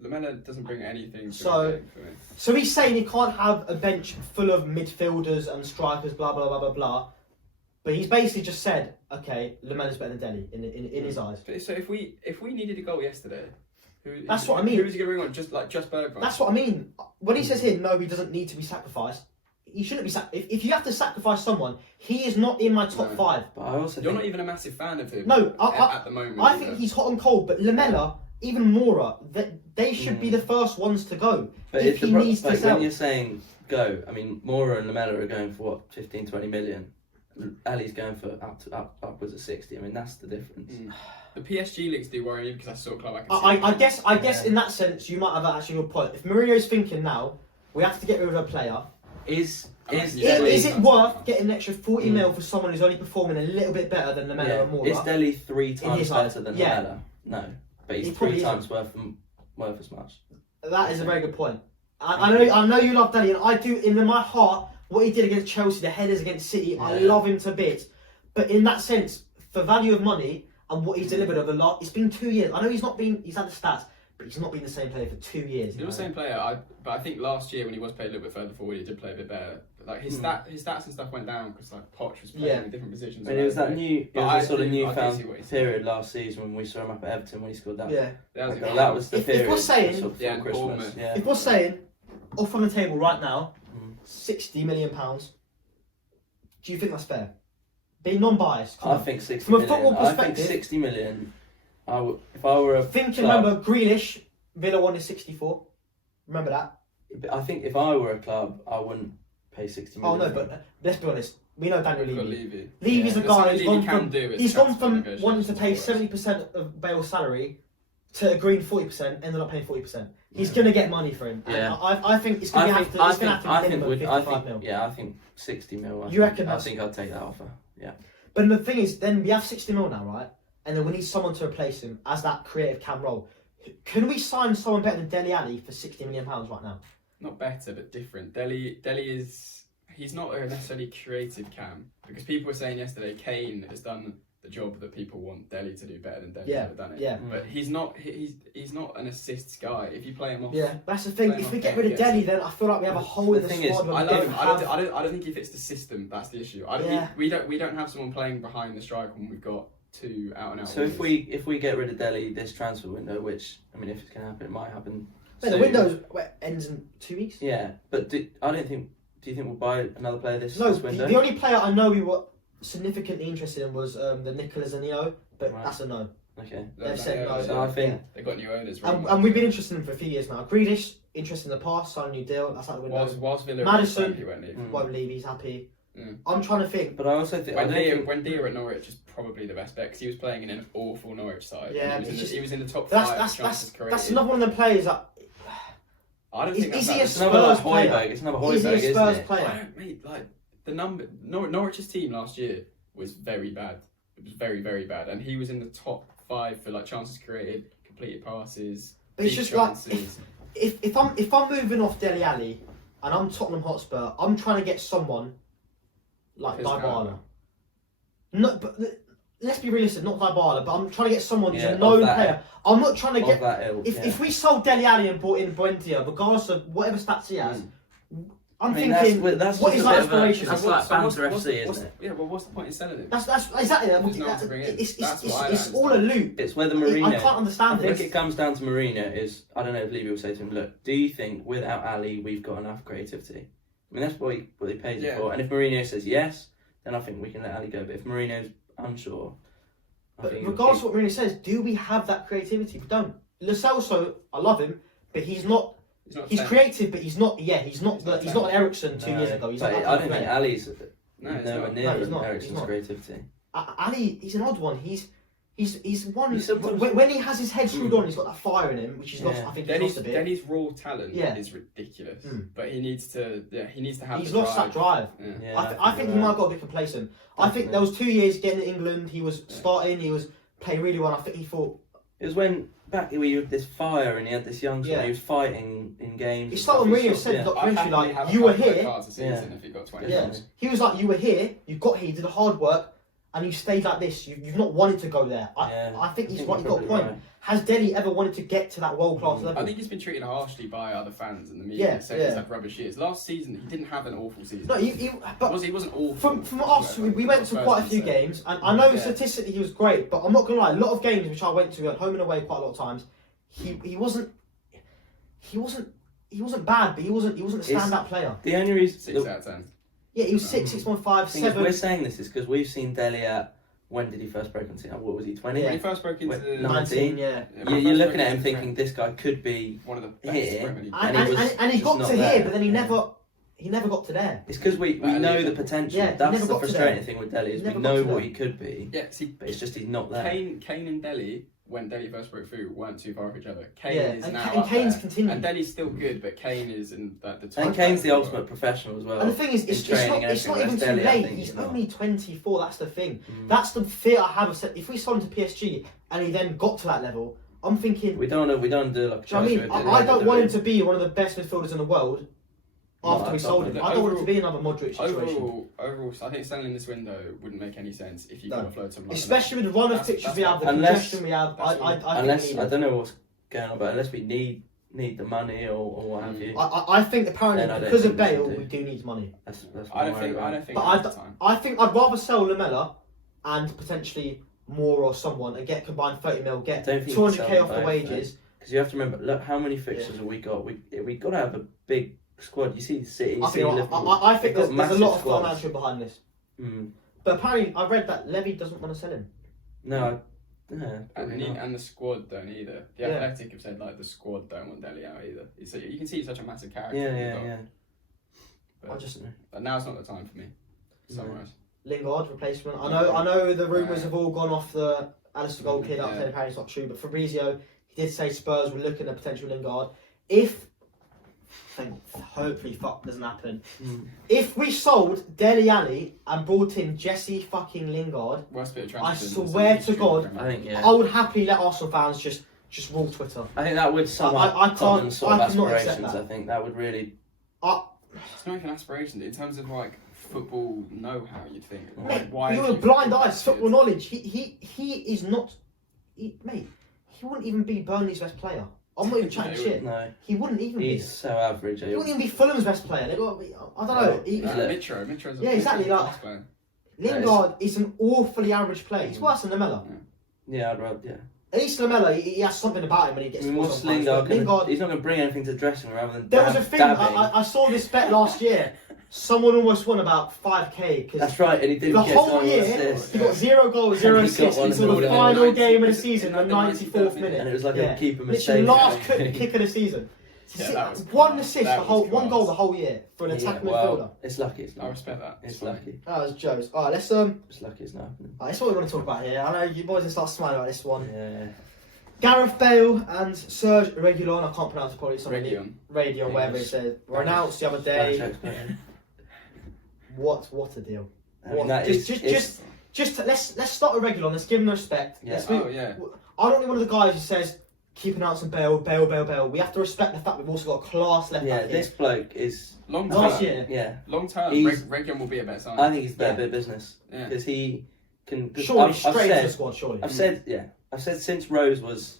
Lamela doesn't bring anything to the game for me. So he's saying he can't have a bench full of midfielders and strikers, blah blah blah blah blah. But he's basically just said, okay, Lamela's better than Dele in his eyes. So if we needed a goal yesterday, that's what I mean. Who was he going to bring on? Just Bergwijn? That's what I mean. When he says here, no, he doesn't need to be sacrificed. He shouldn't be if you have to sacrifice someone, he is not in my top 5. But I also you're not even a massive fan of him. No, at the moment. I think he's hot and cold. But Lamela, even Mora, they should be the first ones to go. But if he needs to sell. When you're saying go, I mean, Mora and Lamela are going for what, 15-20 million. Ali's going for upwards of 60. I mean, that's the difference. The PSG links do worry me because that's the sort of club I guess in that sense you might have actually a good point. If Mourinho's thinking now, we have to get rid of a player Is it worth getting an extra 40 mil for someone who's only performing a little bit better than Lamela and Moura? Is Dele 3 times better than Lamela? No, but he's 3 times worth as much. That is a very good point. I know you love Dele, and I do. In my heart, what he did against Chelsea, the headers against City, I love him to bits. But in that sense, for value of money and what he's delivered over the last, it's been 2 years. I know he's had the stats, but he's not been the same player for 2 years. He was the same player, but I think last year when he was played a little bit further forward, he did play a bit better. But like his stats and stuff went down because like Poch was playing in different positions. And it was that newfound period last season when we saw him up at Everton when he scored that. Yeah, that was the period. If we're saying, before Christmas, if we're saying, off on the table right now, £60 million, do you think that's fair? Being non-biased. I think 60 from a million. football perspective, I think 60 million. If I were a remember Grealish, Villa wanted 64. Remember that? I think if I were a club, I wouldn't pay 60 million. Oh no, but let's be honest. We know Daniel Levy. Levy's Levy's a guy who's gone from wanting to pay 70% of Bale's salary to agreeing 40%, ended up paying 40%. He's going to get money for him. Yeah. And I think it's going to have to be minimum 55 mil. Yeah, I think 60 mil. You reckon? I think I'd take that offer. Yeah. But the thing is, then we have 60 mil now, right? And then we need someone to replace him as that creative cam role. Can we sign someone better than Dele Alli for £60 million right now? Not better, but different. Dele is... He's not a necessarily creative cam. Because people were saying yesterday, Kane has done the job that people want Dele to do better than Dele's ever done it. Yeah. But he's not an assists guy. If you play him off... Yeah, that's the thing. If we get rid of Dele, then I feel like we have a hole in the squad. I love him. I don't think if it's the system, that's the issue. We don't have someone playing behind the striker when we've got 2 out and out. So if we get rid of Dele this transfer window, which I mean, if it's going to happen, it might happen. Wait, the window ends in 2 weeks. Yeah, but do you think we'll buy another player this window? The only player I know we were significantly interested in was the Nicolas Anillo, but that's a no. Okay. They've said no. So I think they got new owners. And we've been interested in him for a few years now. Grealish, interested in the past, signed a new deal. That's out the window. Was Villa Maddison won't leave. He's happy. I'm trying to think. But I also think when Dia at Norwich is probably the best bet because he was playing in an awful Norwich side. Yeah, he was in the top 5 chances created. That's another one of them players that. I don't think is he a Spurs player? It's another Højbjerg, is he a Spurs player? Mate, like the Norwich's team last year was very bad. It was very, very bad, and he was in the top 5 for like chances created, completed passes. But it's just chances. Like if I'm moving off Dele Alli and I'm Tottenham Hotspur, I'm trying to get someone like Dybala. No, but let's be realistic, not Dybala, but I'm trying to get someone who's a known player. I'm not trying to get... If we sold Dele Alli and brought in Buendia, regardless of whatever stats he has, I'm thinking, what is that aspiration? That's like Banter FC, isn't it? Yeah, well, what's the point in selling it? That's exactly that. It's all a loop. It's whether Mourinho... I can't understand this. I think it comes down to Mourinho is... I don't know if Levy will say to him, look, do you think without Ali we've got enough creativity? I mean, that's what he pays it for. And if Mourinho says yes, then I think we can let Ali go. But if Mourinho's unsure... But regardless of what Mourinho says, do we have that creativity? We don't. Lo Celso, I love him, but he's not... He's creative, but he's not. Yeah, he's not an Ericsson 2 years ago. I don't think Ali's nowhere near Ericsson's creativity. Ali, he's an odd one. He's one. When he has his head screwed on, he's got that fire in him, which he's lost. I think he's lost a bit. Denny's raw talent is ridiculous, but he needs to have. He's lost that drive. I think he might have got a bit complacent. I think there was 2 years getting to England. He was starting. He was playing really well. I think he thought. It was when back where you had this fire and he had this youngster and he was fighting in games. It's like when Mourinho said documentary, like, you were here. If he got 20 He was like, you were here, you got here, you did the hard work, and you stayed like this. You've not wanted to go there. I think he's got a point. Right. Has Dele ever wanted to get to that world class level? I think he's been treated harshly by other fans and the media. Saying he's had rubbish years. Last season, he didn't have an awful season. No, he wasn't awful. From us, we went to quite a few games, and I know statistically he was great, but I'm not gonna lie. A lot of games which I went to at home and away quite a lot of times, he wasn't bad, but he wasn't a standout player. The only reason 6 out of 10. Yeah, he was 6.5, 7. We're saying this is because we've seen Dele at. When did he first break into? What was he? 20? When he first broke into 19. Yeah. You're looking at him thinking this guy could be one of the best here, and he got to here, but then he never got to there. It's because we know the potential. Yeah, that's the frustrating thing with Dele is we know what he could be. Yeah, see, but it's just he's not there. Kane and Dele when Dele first broke through, weren't too far off each other. Kane is now and Kane's there. continued. And Dele's still good, but Kane is in like the top. And Kane's the ultimate professional as well. And the thing is, it's not even too late. He's only 24. That's the thing. That's the fear I have. If we sold him to PSG and he then got to that level, I'm thinking we don't do like. I mean, I don't want him to be one of the best midfielders in the world. After we sold him, I don't want it to be another Modric situation. Overall, I think selling in this window wouldn't make any sense if you could offload someone. Especially with the run of fixtures we have, the congestion we have. Unless I don't know what's going on, but unless we need the money or what have you. I think apparently because of Bale, we do need money. I don't think. But I think I'd rather sell Lamela and potentially Moore or someone and get combined 30 mil, get 200k off the wages. Because you have to remember, look how many fixtures have we got. We got to have a big squad. You see City, I think there's a lot of financial behind this. But apparently I read that Levy doesn't want to sell him. No. And the squad don't either. The Athletic have said like the squad don't want Dele out either. So you can see he's such a massive character. Yeah. But now's not the time for me. Summarise. Lingard replacement. I know the rumours have all gone off the Alistair Gold kid up there. Apparently it's not true, but Fabrizio he did say Spurs were looking at potential Lingard. Hopefully fuck doesn't happen. If we sold Dele Alli and brought in Jesse fucking Lingard, I swear to God, I would happily let Arsenal fans just rule Twitter. I think that would sum up Tottenham's sort of aspirations. I think that would really. It's not even aspirations in terms of like football know-how. You'd think. Why? You have blind eyes, football knowledge. He is not. Mate, he wouldn't even be Burnley's best player. I'm not even chatting shit. No. He wouldn't even be. He's so average. He wouldn't even be Fulham's best player. I don't know. Mitro's exactly. Like, player. Lingard is an awfully average player. He's worse than Lamela. Yeah, I'd rather. Yeah. At least Lamela, he has something about him when he gets. What's Lingard? He's not going to bring anything to the dressing room rather than. There was a thing. I saw this bet last year. Someone almost won about 5k. That's right, and he did the whole year. He got 0 goals, 0 assists until the final game of the season, the 94th minute. And it was like a keeper mistake. Literally last kick of the season. One assist, one goal the whole year for an attacking midfielder. It's lucky. I respect that. It's lucky. That was jokes. Alright, let's It's lucky it's not happening. That's what we want to talk about here. I know you boys will start smiling about this one. Yeah. Gareth Bale and Serge Reguilon, I can't pronounce it probably. Radion, whatever it says, were announced the other day. What a deal! Just let's start with Reguilon. Let's give him the respect. Yeah. I don't need one of the guys who says keep announcing Bale. We have to respect the fact we've also got a class left back. This bloke is long term. Last year, long term. Reguilon will be a better sign. I think he's better bit of business because he can. Surely straight into the squad. Surely. I've said since Rose was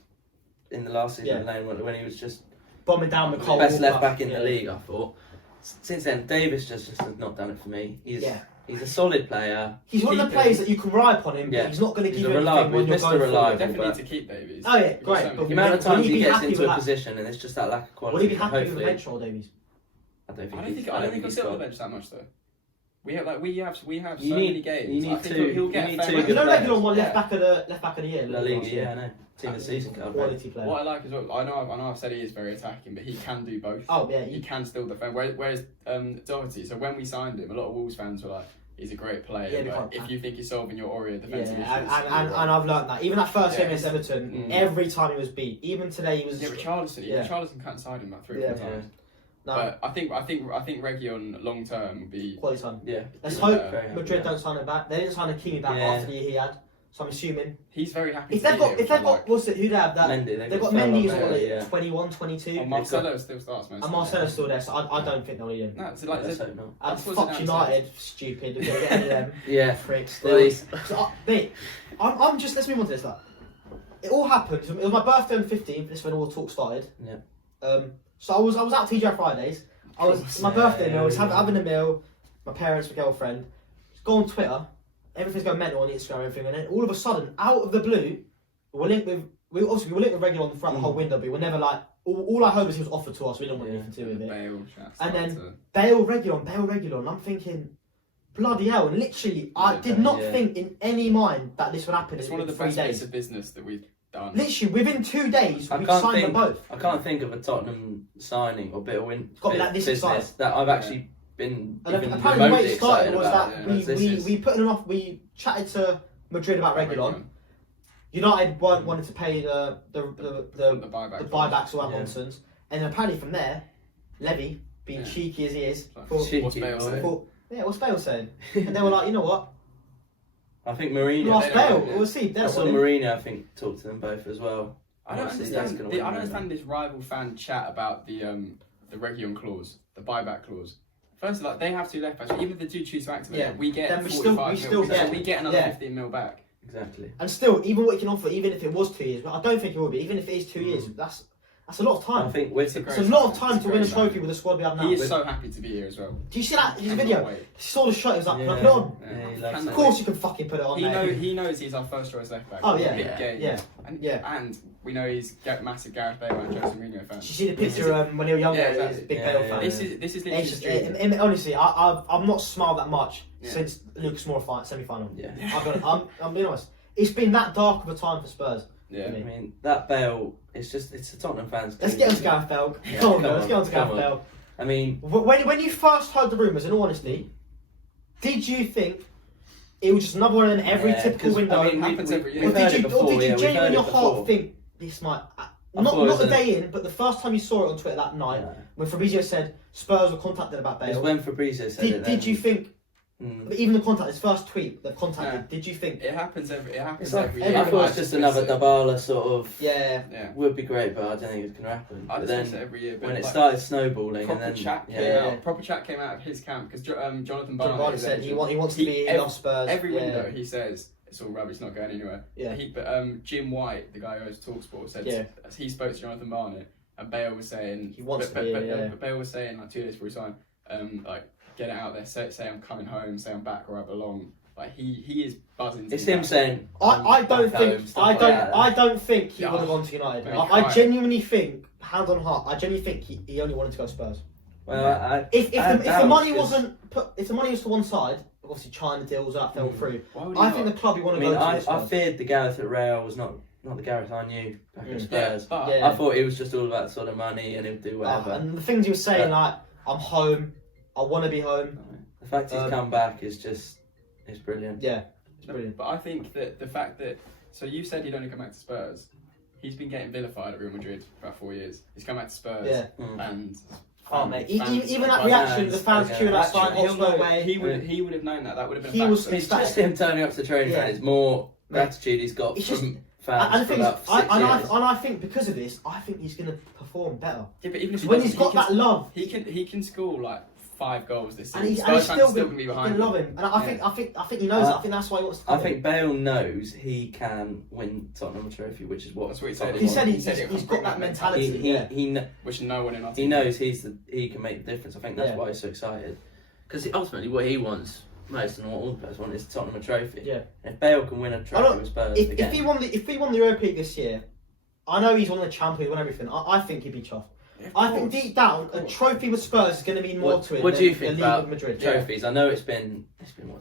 in the last season when he was just bombing down the best left back in the league. I thought. Since then, Davis just has not done it for me. He's a solid player. He's one of the players that you can rely upon him, but he's not going to give you anything when you're going forward. Definitely need to keep Davies. Oh yeah, great. But the amount of times he gets into a position and it's just that lack of quality. Would he be happy with the bench role, Davies? I don't think he'll sit on the bench that much though. We have so many games. You need two. He'll get a fair You know, Reguilon won left back of the year. La Liga, yeah, I know. Team of the season card. Quality player. What I like as well, I know I've said he is very attacking, but he can do both. Oh yeah, he can still defend. Whereas Doherty, so when we signed him, a lot of Wolves fans were like, he's a great player. But if you think he's solving your Oreo defensive issues, and I've learned that. Even that first game against Everton, every time he was beat. Even today he was. Yeah, Richarlison cut inside him about 3 or 4 times. No. But I think Reguilon long term would be quality time. Yeah. Let's hope Madrid don't sign him back. They didn't sign Hakimi back after the year he had. So I'm assuming he's very happy. If they've got who'd they have that? Mendy, they've got Mendy who's 21, 22. And Marcelo still starts most. And Marcelo's still there, so I don't think they'll need him. No, it's like and fuck United, stupid. We're gonna get any of them. Yeah, freaks. So, I'm just let's move on to this. Like, it all happened. It was my birthday on the 15th. This is when all the talk started. Yeah. So I was out TGI Fridays. My birthday meal. I was having a meal. My parents, my girlfriend. Just go on Twitter. Everything's going mental on Instagram, everything, and then all of a sudden, out of the blue, we were linked with Reguilon throughout the whole window, but we were never like. All I heard was he was offered to us. We didn't want anything to do with it. And then Bale Reguilon. I'm thinking, bloody hell! And literally, I did not think in any mind that this would happen. It's one of the best bits of business that we've done. Literally, within 2 days, we signed them both. I can't think of a Tottenham signing or bit of business that I've actually been. And apparently, the way it started was that we put enough. We chatted to Madrid about Reguilon. United weren't wanting to pay the buybacks or that Yeah. nonsense, and then apparently from there, Levy, being cheeky as he is, What's Bale saying? What's Bale saying? And they were like, you know what? I think You Mourinho. ask Bale, we'll see. I saw Mourinho, I think, talk to them both as well. I don't Obviously, that's understand. gonna I win, don't understand this rival fan chat about the Region clause, the buyback clause. First, like they have 2 left backs. Even if they do choose to activate it, we get then we 45 still mil. get We get another 15 mil back. Exactly. And still, even what you can offer, even if it was 2 years, but I don't think it will be. Even if it is 2 years, that's a lot of time. I think it's a lot of time to win a trophy with the squad we have now. He is so happy to be here as well. Do you see that his video? He saw the shot. He was like, "Can I put it on?" Yeah, of course, you can fucking put it on. He knows he's our first choice left back. Oh And we know he's massive Gareth Bale and Jose Mourinho fan. Did you see the picture when they were younger? Yeah, exactly. He's a big Bale fan. This is literally honestly, I've not smiled that much since Lucas Moura semi-final. Yeah. I'm being honest. It's been that dark of a time for Spurs. Yeah. I mean, that Bale, it's a Tottenham fans. Let's get on to Gareth Bale. Come on, let's get on to Gareth Bale. I mean, when you first heard the rumours, in all honesty, did you think it was just another one of them every typical window? I mean, happens every year. Or did you genuinely in your heart think this might... Not the day in, but the first time you saw it on Twitter that night, when Fabrizio said Spurs were contacted about Bale. It's when Fabrizio said it. Did you think... Even the contact, his first tweet, they've contacted. Did you think it happens every year? I thought it was just another Dybala sort of. Yeah. Would be great, but I don't think it's gonna happen. But then every year, when it started snowballing, proper and then chat proper chat came out of his camp because Jonathan Barney said he wants to be in Spurs. Every window he says it's all rubbish, not going anywhere. Yeah. But Jim White, the guy who owns Talksport, said he spoke to Jonathan Barney, and Bale was saying he wants to be. But Bale was saying like 2 days before he signed, like. Get it out there. Say I'm coming home. Say I'm back where I belong. Like he is buzzing. It's him saying. I don't think he would have gone to United. I genuinely think, hand on heart, I genuinely think he only wanted to go to Spurs. Well, if the money wasn't put, if the money was to one side, obviously China deals that fell through. I think the club he wanted to go to. I feared the Gareth at Real was not the Gareth I knew back at Spurs. Yeah. I thought it was just all about sort of money and he'd do whatever. And the things he was saying, like I'm home. I want to be home. The fact he's come back is brilliant. Yeah, it's brilliant. But I think that the fact that you said he'd only come back to Spurs. He's been getting vilified at Real Madrid for about 4 years. He's come back to Spurs. And mate, even that reaction, the fans queuing outside, he would have known that. That would have been. It's just him turning up to the training ground. It's more gratitude he's got from fans. And I think because of this, I think he's going to perform better. Yeah, but even if when he's got that love, he can score like 5 goals this season. And he's still going to be behind him. Love him, and I think he knows that. I think that's why he wants to come. I think Bale knows he can win Tottenham a trophy, which is what he said. He said he's got that mentality. Which no one in our team. He knows he can make the difference. I think that's why he's so excited. Because ultimately, what he wants most and what all the players want is Tottenham a trophy. Yeah. If Bale can win a trophy with Spurs, if he won the Europa League this year, I know he's won the Champions, won everything. I think he'd be chuffed. I think deep down, a trophy with Spurs is going to mean more to it. What do you think about Madrid? Trophies? I know it's been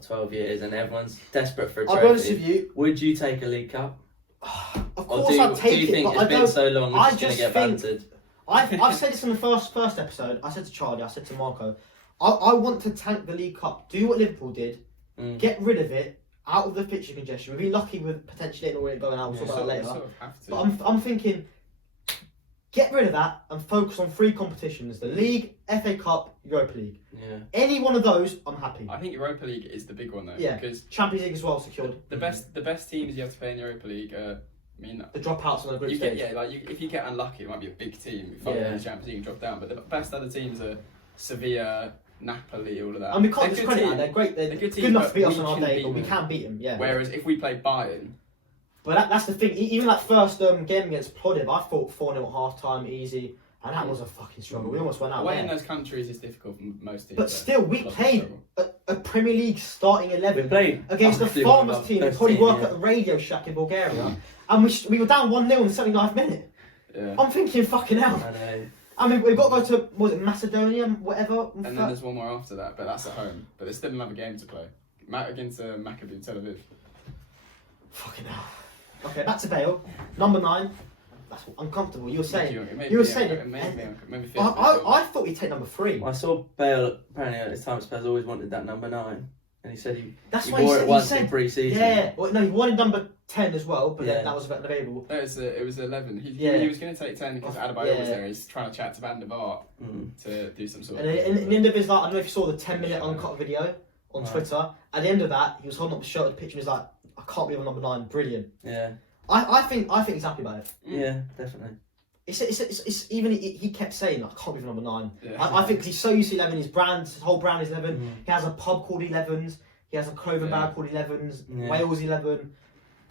12 years, and everyone's desperate for a trophy. I'll be honest with you. Would you take a League Cup? Of course, I'd take it. Do you think it's been so long? We're just going to get bantered. I've said this in the first episode. I said to Charlie, I said to Marco, I want to tank the League Cup. Do what Liverpool did. Get rid of it. Out of the fixture congestion. We've been lucky with potentially it going out. We'll talk about that later. Sort of have to. But I'm thinking. Get rid of that and focus on 3 competitions: the League, FA Cup, Europa League. Yeah. Any one of those, I'm happy. I think Europa League is the big one though. Yeah. Because Champions League as well secured. The best teams you have to play in the Europa League. The dropouts on the group stage. If you get unlucky, it might be a big team. If you in the Champions League and drop down, but the best other teams are Sevilla, Napoli, all of that. And we can't discredit that. They're great. They're good enough to beat us on our day, but we can beat them. Yeah. Whereas if we play Bayern. But that's the thing. Even that first game against Plodiv, I thought 4-0 at half time, easy, and that was a fucking struggle. We almost went out. Away in those countries is difficult for most teams. But still, we played a Premier League starting 11 we played against the Farmers team that probably work at a Radio Shack in Bulgaria, and we were down 1-0 in the 79th minute. Yeah. I'm thinking, fucking hell. I know. I mean, we've got to go to, was it Macedonia, whatever? And then there's one more after that, but that's at home. But there's still another game to play. Against Maccabi Tel Aviv. Fucking hell. Okay, back to Bale. Number 9. That's uncomfortable. You were saying. I thought he'd take number 3. I saw Bale apparently at his time at Spurs always wanted that number 9, and he said he That's he why wore he it once said, in pre-season. Yeah. Well, no, he wanted number 10 as well, but then that was available. No, it was 11. He was going to take 10 because Adebayor was there. He's trying to chat to Van der Vaart to do some sort of... And in the end of his, like, I don't know if you saw the 10-minute uncut video on Twitter. At the end of that, he was holding up the shirt with the picture and he was like, I can't believe I'm number 9. Brilliant. Yeah. I think he's happy about it. Yeah, definitely. It's even he kept saying, I can't believe I'm number 9. Yeah. I think because he's so used to 11, his whole brand is 11. He has a pub called 11s. He has a clothing bag called 11s. Wales 11.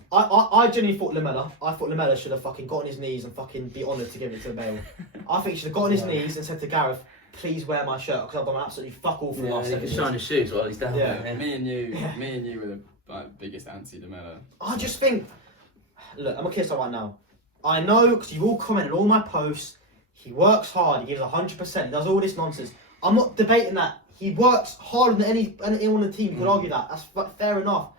I genuinely thought Lamella should have fucking got on his knees and fucking be honoured to give it to Bale. I think he should have got on his knees and said to Gareth, please wear my shirt because I've done absolutely fuck all for the last 7 years. He can shine his shoes while he's down there. Me and you were the biggest anti-Lamella. I just think, look, I'm gonna kiss her right now. I know because you've all commented on all my posts. He works hard. He gives 100%. He does all this nonsense. I'm not debating that. He works harder than anyone on the team. You could argue that. That's fair enough.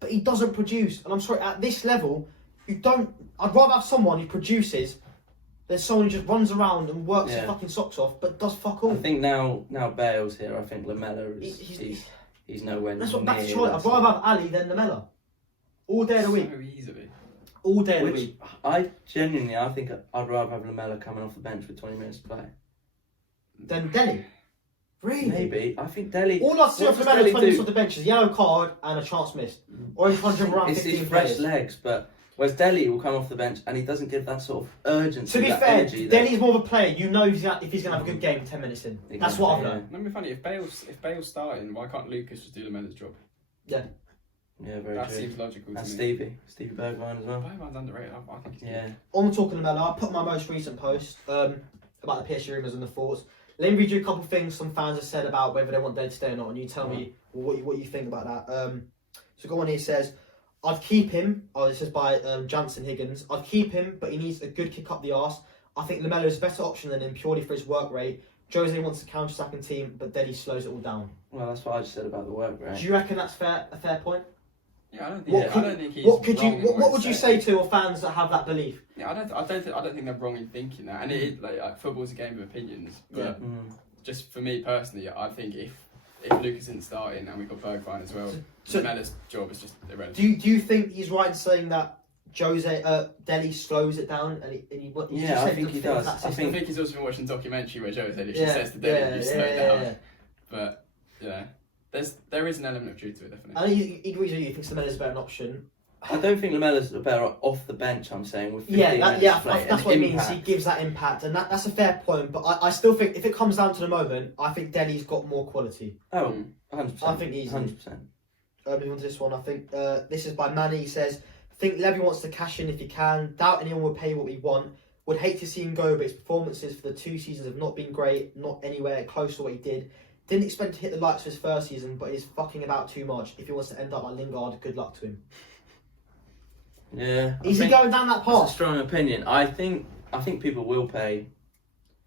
But he doesn't produce. And I'm sorry, at this level, I'd rather have someone who produces than someone who just runs around and works his fucking socks off, but does fuck all. I think now Bale's here, I think Lamella he's nowhere near. That's choice. I'd rather have Ali than Lamella. All day of the week. So easily. All day of the week. I think I'd rather have Lamella coming off the bench for 20 minutes to play. Than Dele. Really? Maybe. I think Dele... All I see of Lamella 20 minutes off the bench is a yellow card and a chance missed. Or he's trying to jump around 15 It's his fresh legs, but... Whereas Dele will come off the bench and he doesn't give that sort of urgency. To be fair, Dele's more of a player. You know if he's going to have a good game 10 minutes in. That's what I've learned. It'd be funny, if Bale's starting, why can't Lucas just do Lamella's job? Yeah. Yeah, very that true. Seems logical and to me. Stevie Bergwijn as well. Bergwijn's underrated. I think he's good. On talking about Lamella, I put my most recent post about the PSG rumours and the thoughts. Let me read you a couple of things some fans have said about whether they want Dele to stay or not, and you tell me what you think about that. So go on here, says, I'd keep him. Oh, this is by Jansen Higgins. I'd keep him, but he needs a good kick up the arse. I think Lamella is a better option than him purely for his work rate. Jose wants a counter-attacking team, but Dele slows it all down. Well, that's what I just said about the work rate. Do you reckon that's a fair point? Yeah, I don't think he's what would you say to fans that have that belief? Yeah, I don't think they're wrong in thinking that. And it is like football's a game of opinions. But just for me personally, I think if Lucas isn't starting and we've got Bergwijn as well, Lamella's job is just irrelevant. Do you think he's right in saying that Dele slows it down and I think he does. I think he's also been watching a documentary where Jose literally says to Dele, you slow it down. Yeah. But there is an element of truth to it, definitely. I think he agrees with you. He thinks Lamella's a better option. I don't think Lamella's better off the bench. I'm saying with 15 that's what it means. He gives that impact, and that's a fair point. But I still think if it comes down to the moment, I think Dele's got more quality. Oh, 100%. I think he's 100%. Moving on to this one, I think this is by Manny. He says, I think Levy wants to cash in if he can. Doubt anyone will pay what we want. Would hate to see him go, but his performances for the 2 seasons have not been great. Not anywhere close to what he did. Didn't expect to hit the lights for his first season, but he's fucking about too much. If he wants to end up like Lingard, good luck to him. Yeah. Is he going down that path? That's a strong opinion. I think people will pay.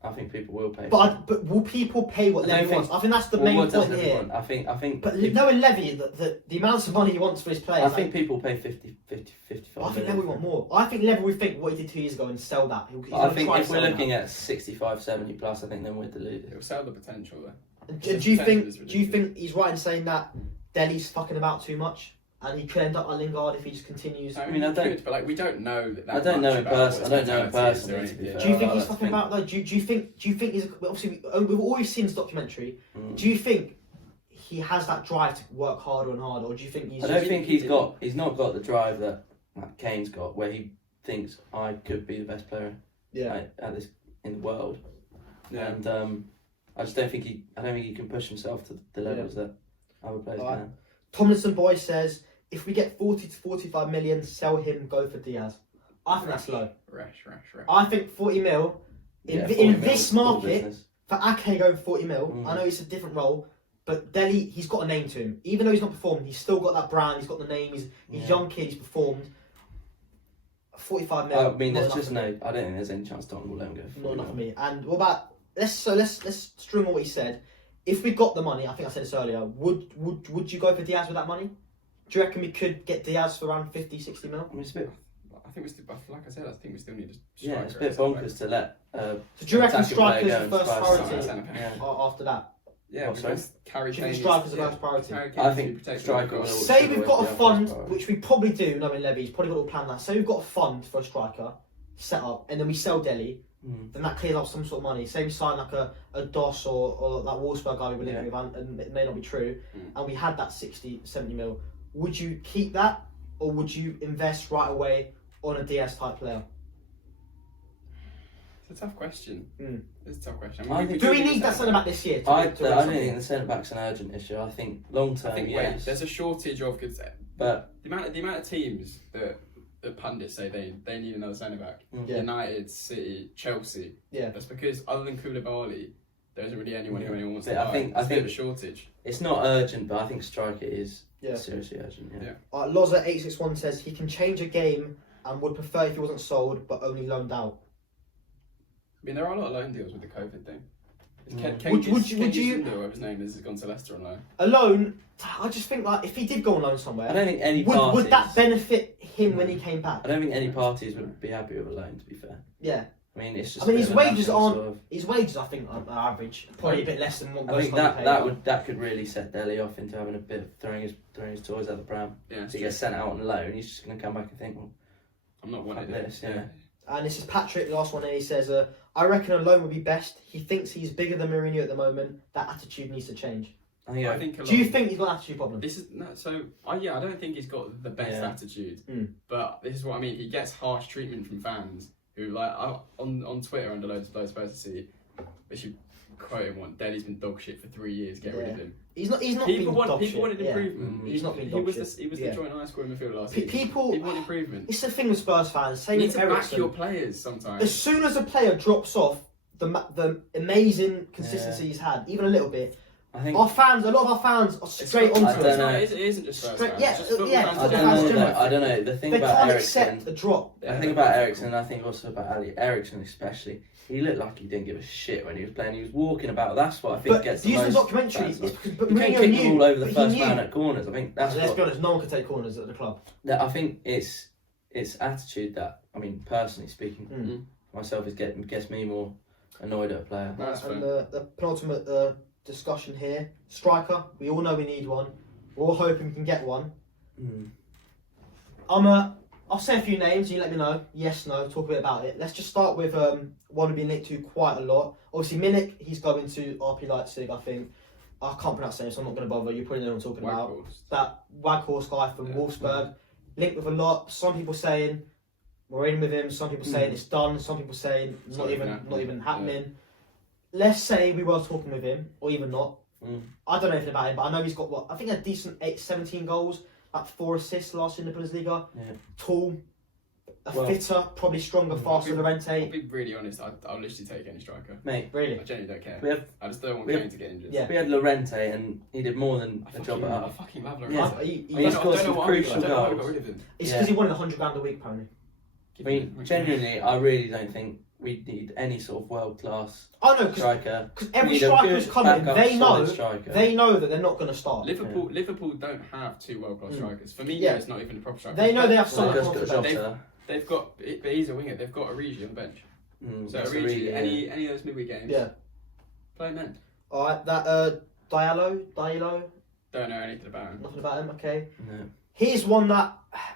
I think people will pay. But will people pay what Levy wants? I think that's the main point here. I think. But knowing Levy, the amounts of money he wants for his players. I think people pay 50, 55. I think Levy want more. I think Levy would think what he did 2 years ago and sell that. I think if we're looking at 65, 70 plus, I think then we're deluded. It'll sell the potential though. Do you think he's right in saying that Dele's fucking about too much? And he could end up like Lingard if he just continues. I mean, I don't. But we don't know that. I don't know in person. I don't know in person. Do you think he's fucking about though? Do you think he's obviously we've always seen this documentary? Do you think he has that drive to work harder and harder, or do you think he's? I don't think he's not got the drive that Kane's got, where he thinks I could be the best player. At this in the world. Yeah. And I just don't think he can push himself to the levels that other players can. Tomlinson Boy says, if we get 40 to 45 million, sell him, go for Diaz. I think that's low. Rash. I think 40 mil, in this market, for Ake going 40 mil, I know it's a different role, but Dele, he's got a name to him. Even though he's not performed, he's still got that brand, he's got the name, he's a young kid, he's performed. 45 mil. I mean, there's just I don't think there's any chance Tottenham will let him go. Not enough for me. And what about, let's string on what he said. If we got the money, I think I said this earlier, would you go for Diaz with that money? Do you reckon we could get Diaz for around 50, 60 mil? I mean, it's a bit... I think we still, like I said, I think we still need a striker. Yeah, it's a bit bonkers to let... so do you reckon striker's the first priority after that? Yeah, carry Kane. Striker's the most priority. I think striker. Say we've got a fund, which we probably do. I mean, Levy's probably got to plan that. Say we've got a fund for a striker set up, and then we sell Dele. Then that clears up some sort of money. Say we sign like a DOS or that Wolfsburg guy we were living with, and it may not be true, and we had that 60, 70 mil. Would you keep that, or would you invest right away on a DS type player? It's a tough question. It's a tough question. Do we need that centre back this year? I don't think the centre back's an urgent issue. I think long term, yes. There's a shortage of good. But the amount of teams that pundits say they need another centre back. United, City, Chelsea. Yeah. That's because other than Koulibaly, there isn't really anyone who anyone wants to buy. I think a bit of a shortage. It's not urgent, but I think striker is seriously urgent. Yeah. Loza861 says he can change a game and would prefer if he wasn't sold but only loaned out. I mean, there are a lot of loan deals with the COVID thing. Would you? Whatever his name is, has gone to Leicester on loan. A loan. I just think like if he did go on loan somewhere, I don't think any parties would that benefit him when he came back. I don't think any parties would be happy with a loan. To be fair. Yeah. I mean, it's just. I mean, his wages aren't. His wages, I think, are average. Probably a bit less than what. I think that could really set Dele off into having a bit of throwing his toys out the pram. Yeah. So he gets sent out on loan. He's just going to come back and think, well, I'm not wanting this. Yeah. And this is Patrick, the last one, and he says, I reckon a loan would be best. He thinks he's bigger than Mourinho at the moment. That attitude needs to change. I think do you think he's got an attitude problem? I don't think he's got the best attitude. But this is what I mean. He gets harsh treatment from fans who, like, on Twitter under loads of Spurs to see, they should quote him one. Dele's been dog shit for 3 years. Get rid of him. He's not. People wanted improvement. He's not been dog shit. He was the joint high scorer midfielder last season. People want improvement. It's the thing with Spurs fans. Same you need with to Eriksen. back your players sometimes. As soon as a player drops off the amazing consistency he's had, even a little bit, I think a lot of our fans are straight onto it. It isn't just Spurs fans. I don't know. The thing about Eriksen, accept the drop. The thing about Eriksen, and I think also about Ali, Eriksen especially, he looked like he didn't give a shit when he was playing. He was walking about. That's what I think gets the most. Documentary, but Mourinho knew all over the first man at corners. I think that's. Let's be honest, no one can take corners at the club. I think it's attitude that, I mean, personally speaking, myself gets me more annoyed at a player. And the penultimate discussion here, striker. We all know we need one. We're all hoping we can get one. I'll say a few names and you let me know. Yes, no, talk a bit about it. Let's just start with one we've been linked to quite a lot. Obviously, Milik, he's going to RP Leipzig, I think. I can't pronounce it, so I'm not going to bother. You probably know what I'm talking about. That Waghorse guy from Wolfsburg. Linked with a lot. Some people saying we're in with him. Some people saying it's done. Some people saying not even happening. Yeah. Let's say we were talking with him, or even not. I don't know anything about him, but I know he's got I think a decent 17 goals, like 4 assists last year in the Bundesliga. Yeah. Tall, fitter, probably stronger, faster than Llorente. I'll be really honest, I'll literally take any striker. Mate, really? I genuinely don't care. I just don't want Kane to get injured. Yeah. We had Llorente and he did more than a job at I fucking love Llorente. He scored some crucial goals. It's because he wanted £100 a week, apparently. I mean, genuinely, I really don't think we need any sort of world-class striker. Because every striker who's coming, they know that they're not going to start. Liverpool don't have 2 world-class strikers. For me, it's not even a proper striker. They know they have someone. They've got, but he's a winger. They've got Origi on the bench. So Origi, any of those midweek games, play him then. All right, that Diallo. Don't know anything about him. Nothing about him. Okay. No. Here's one that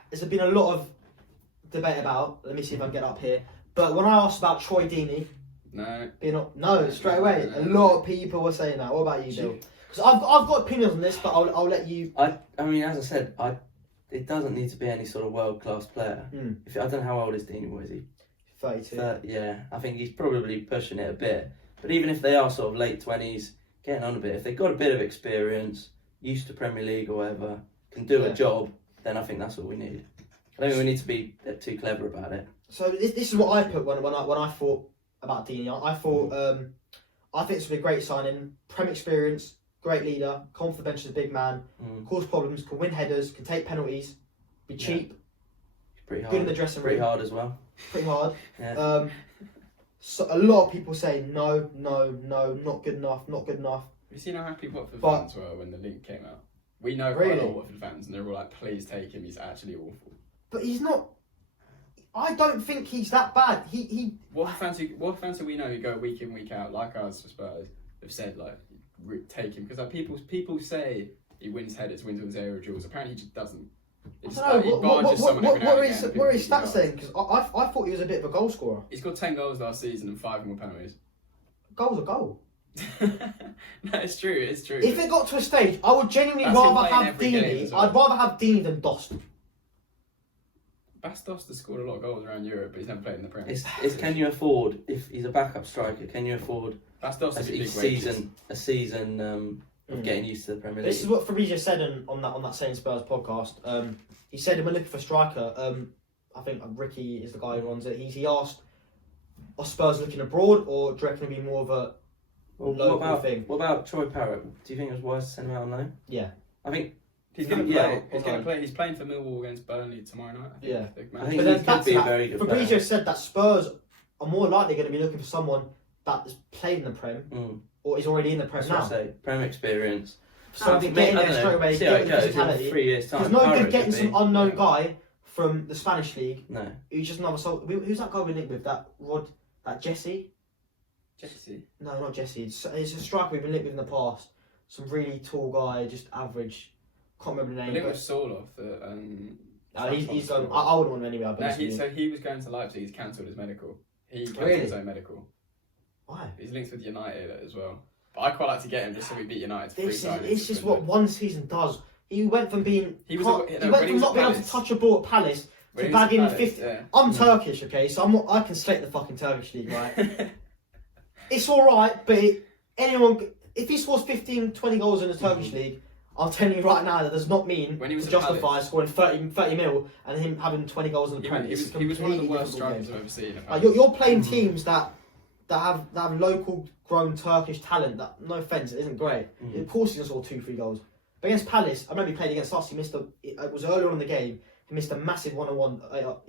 there's been a lot of debate about. Let me see if I can get up here. But when I asked about Troy Deeney, straight away, a lot of people were saying that. What about you, Bill? Because I've got opinions on this, but I'll let you. I mean, as I said, it doesn't need to be any sort of world-class player. I don't know how old is Deeney, what is he? 32. Yeah, I think he's probably pushing it a bit. But even if they are sort of late 20s, getting on a bit, if they've got a bit of experience, used to Premier League or whatever, can do a job, then I think that's what we need. I don't think we need to be too clever about it. So this is what I put when I thought about Deeney. I thought I think it's a great signing, Prem experience, great leader, come off the bench as a big man, cause problems, can win headers, can take penalties, be cheap, pretty hard, good in the dressing room, pretty hard as well. Pretty hard. Yeah. So a lot of people say no, not good enough. Have you seen how happy Watford fans were when the link came out? We know quite a lot of Watford fans, and they're all like, "Please take him. He's actually awful." But he's not. I don't think he's that bad. He. Watford fans who we know who go week in, week out, like us for Spurs, have said like take him because like people say he wins headers, wins aerial duels. Apparently, he just doesn't. I don't know. What are his stats saying? Because I thought he was a bit of a goal scorer. He's got 10 goals last season and 5 more penalties. Goal's a goal. No, it's true. It's true. If it got to a stage, I would genuinely rather have Deeney. I'd rather have Deeney than Dost. Bas Dost has scored a lot of goals around Europe, but he's never played in the Premier. Can you afford, if he's a backup striker, can you afford Bas Dost a season of getting used to the Premier League? This is what Fabrizio said on that same Spurs podcast. He said we're looking for a striker. I think Ricky is the guy who runs it. He asked, are Spurs looking abroad, or do you reckon it'll be more of a local thing? What about Troy Parrott? Do you think it was wise to send him out on loan? Yeah. I think he's going to play. He's going to play. He's playing for Millwall against Burnley tomorrow night. I think he could be a very good player. Fabrizio said that Spurs are more likely going to be looking for someone that has played in the Prem or is already in the Prem now. Prem experience. So get in there straight away, get the physicality. 3 years time. There's no good getting some unknown guy from the Spanish league. No. Who's just another who's that guy we linked with? That Jesse? Jesse? No, not Jesse. It's a striker we've been linked with in the past. Some really tall guy, just average. Can't remember the name. I think it was Soloff. He's done. I wouldn't want him anyway. So he was going to Leipzig. He's cancelled his medical. He cancelled his own medical. Why? He's linked with United as well. But I quite like to get him just so we beat United. It's just what one season does. He went from being he went from not being able to touch a ball at Palace to bagging 50. Yeah. I'm Turkish, okay, so I can slate the fucking Turkish league, right? It's all right, but if he scores 15, 20 goals in the Turkish league, I'm telling you right now that does not mean to justify scoring 30 mil and him having 20 goals in the Premier League. He was one of the worst strikers I've ever seen. You're playing teams that have local grown Turkish talent. That, no offence, it isn't great. Of course, he's gonna score 2-3 goals. But against Palace, I remember he played against us. He missed it was earlier on in the game. He missed a massive 1-on-1. I don't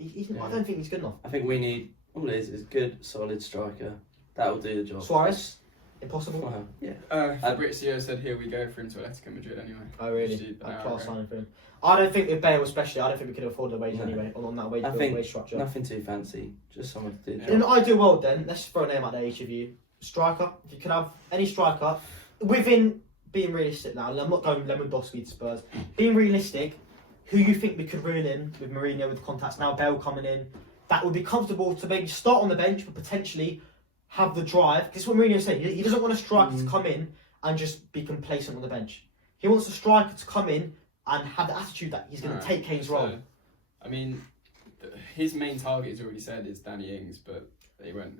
think he's good enough. I think we need all it is good, solid striker. That will do the job. Suarez, impossible. Wow. Yeah. Fabrizio said, "Here we go for him to Atletico Madrid anyway." Oh really? Class signing for him. I don't think with Bale especially. I don't think we could afford the wage anyway on that wage structure. Nothing too fancy. Just someone to do the job. In an ideal world, then let's throw a name out there, each of you. Striker. If you could have any striker within being realistic now. I'm not going Lewandowski to Spurs. Being realistic, who you think we could reel in with Mourinho with contacts now, Bale coming in, that would be comfortable to maybe start on the bench, but potentially have the drive. Because what Mourinho said, he doesn't want a striker to come in and just be complacent on the bench. He wants a striker to come in and have the attitude that he's going to take Kane's role. I mean, his main target, he's already said, is Danny Ings, but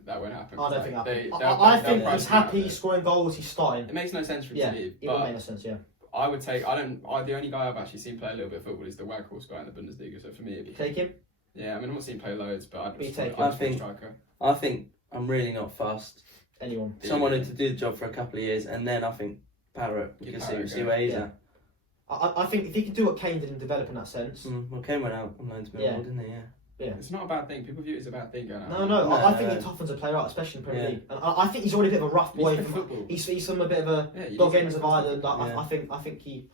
that won't happen. I don't think that I think he's happy scoring goals, he's starting. It makes no sense for him to leave. It would make no sense, yeah. I would take. The only guy I've actually seen play a little bit of football is the Waghorse guy in the Bundesliga. So for me, it'd be take him. Yeah, I mean, I've not seen him play loads, but I think I'm really not fussed. Anyone. Someone to do the job for a couple of years, and then I think Parrott. You can see where he's at. I think if he can do what Kane did and develop in that sense. Well, Kane went out on loan to Millwall, didn't he? Yeah. It's not a bad thing. People view it as a bad thing going out. No. I think it toughens a player out, especially in Premier League. And I think he's already a bit of a rough boy. He's from a bit of a dog ends of Ireland. I think that'd be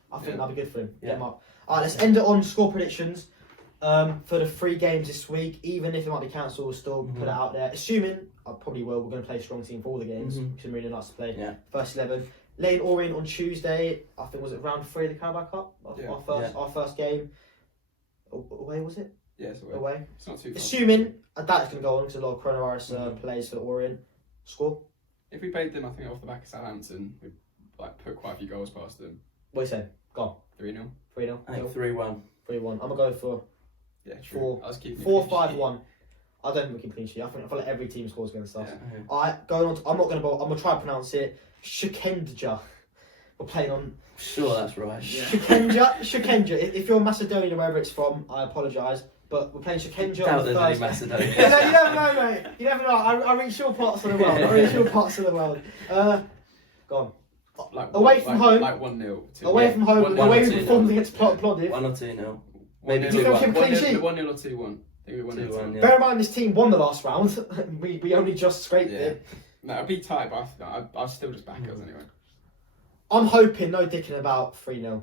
good for him. Get him up. Alright, let's end it on score predictions for the 3 games this week. Even if it might be cancelled, we'll still put it out there. Assuming I probably will. We're going to play a strong team for all the games because really likes to play first 11. Lane Orient on Tuesday. I think was it round 3 of the Carabao Cup. Our first game. Away was it? Yes, away. It's not too far. Assuming that's going to go on because a lot of coronavirus plays for the Orient. Score? If we played them, I think off the back of Southampton, we'd put quite a few goals past them. What do you say? Go on. 3-0. 3-0. I think 3-1. 3-1. I'm gonna go for 4-5-1. I don't think we can clean sheet. I feel like every team scores against us. I'm gonna try to pronounce it. Shukendja. We're playing on. Sure, that's right. Shukendja. If you're Macedonian or wherever it's from, I apologise. But we're playing Shukendja on Thursday. Macedonia. You never know, mate. You never know. I reach all parts of the world. Go on. Away from home. Like 1-0. Away from home. Away from performed against Plovdiv. 1 or 2-0. Maybe 2-1. 1-0 or 2-1. I think we 2-1. Yeah. Bear in mind, this team won the last round. we only just scraped it. No, it'd be tight, but I'll still just back us anyway. I'm hoping no dicking about 3-0. You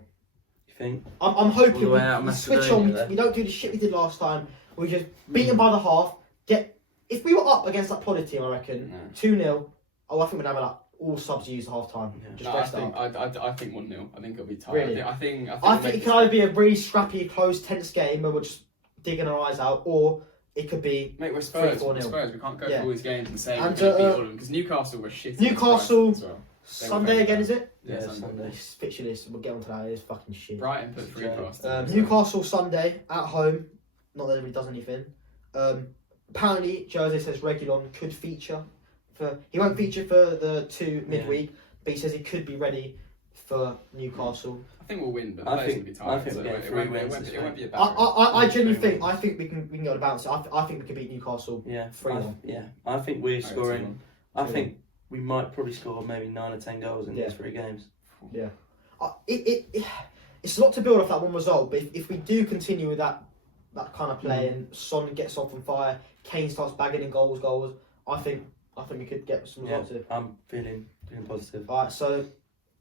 think? I'm hoping we switch on. We don't do the shit we did last time. We just beat them by the half. If we were up against that Plovdiv team, I reckon 2-0. Oh, I think we'd have like all subs used at half time. Yeah. Just No, rest up. I think 1-0. I think it'll be tight. Really? I think it could either be a really scrappy, close, tense game where we're just digging our eyes out, or it could be. Mate, we're Spurs. 3-4-0. We're Spurs. We can't go Yeah. through all these games and say And, we're going to beat all of them because Newcastle were shit. Newcastle as well. Sunday again, is it? Yeah, Sunday. This fixture list, we'll get onto that. It is fucking shit. Brighton put 3 past them. Newcastle Sunday at home. Not that he does anything. Apparently, Jose says Reguilon could feature. He won't feature for the 2 midweek, but he says he could be ready for Newcastle. I think we'll win, but I think will be tight. we're getting 3 wins. It won't be a bad I genuinely think we can get on a bounce. I think we could beat Newcastle. Yeah, 3-1. I think we're scoring. I 2-1. think we might probably score maybe 9 or 10 goals in these 3 games. Yeah, it's a lot to build off that one result. But if we do continue with that kind of play and Son gets off on fire, Kane starts bagging in goals, I think we could get some results here. I'm feeling positive. Alright, so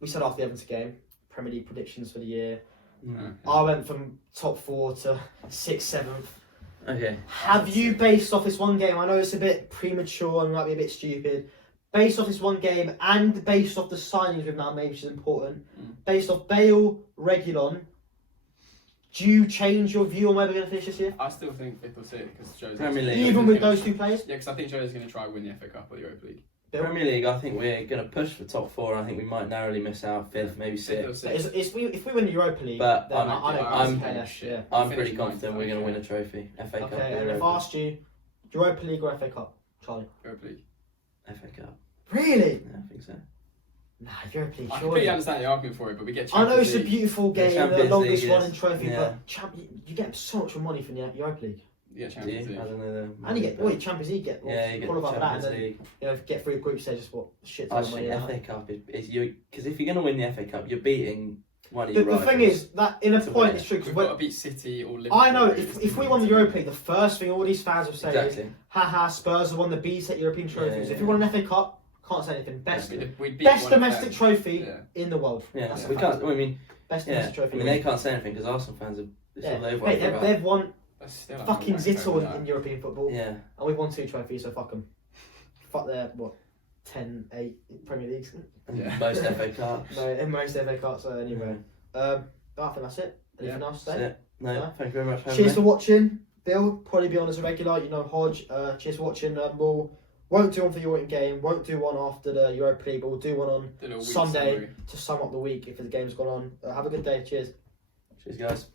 we said after the Everton game, Premier League predictions for the year. Mm. I went from top 4 to 6th, 7th. Okay. Have you, based off this one game, I know it's a bit premature and might be a bit stupid, based off this one game and based off the signings we've now made, which is important, based off Bale, Reguilon, do you change your view on where we're going to finish this year? I still think 5th or 6th because Joe's Premier League. Even with those 2 players? Yeah, because I think Joe's going to try and win the FA Cup or the Europa League. Premier League, I think we're going to push for top 4. I think we might narrowly miss out 5th, maybe 6th. If we win the Europa League, but then I'm pretty confident we're going to win a trophy. FA Cup. Okay, and if I asked you, Europa League or FA Cup, Charlie? Europa League. FA Cup. Really? Yeah, I think so. Nah, Europa League. I completely understand the argument for it, but we get. I know Champions it's a League. beautiful game, the longest running trophy, yeah. but you get so much more money from the Europa League. Yeah, Champions League. I don't know. And you get Champions League. You get Champions League. Get through group stages. What shit? Actually, FA Cup is you because if you're going to win the FA Cup, you're beating one of your rivals. The thing is that in a point it's true. We've got to beat City or Liverpool. I know if we won the Europa League, the first thing all these fans will say is, "Haha, Spurs have won the B-set European trophies." If we won an FA Cup, can't say anything. Best domestic trophy in the world. Yeah, we can't. I mean, best domestic trophy. I mean, they can't say anything because Arsenal fans are. They've won. Fucking Zittel in European football. Yeah. And we've won 2 trophies, so fuck them. Fuck their, 10, 8 Premier Leagues? Yeah. Most FA Cups. No, in most FA Cups, so anyway. I think that's it. Anything else to say? No, thank you very much for having Cheers me. for watching. Bill, probably be on as a regular, Hodge. Cheers for watching. Won't do one for the Orient game, won't do one after the Europa League, but we'll do one on Sunday to sum up the week if the game's gone on. Have a good day. Cheers. Cheers, guys.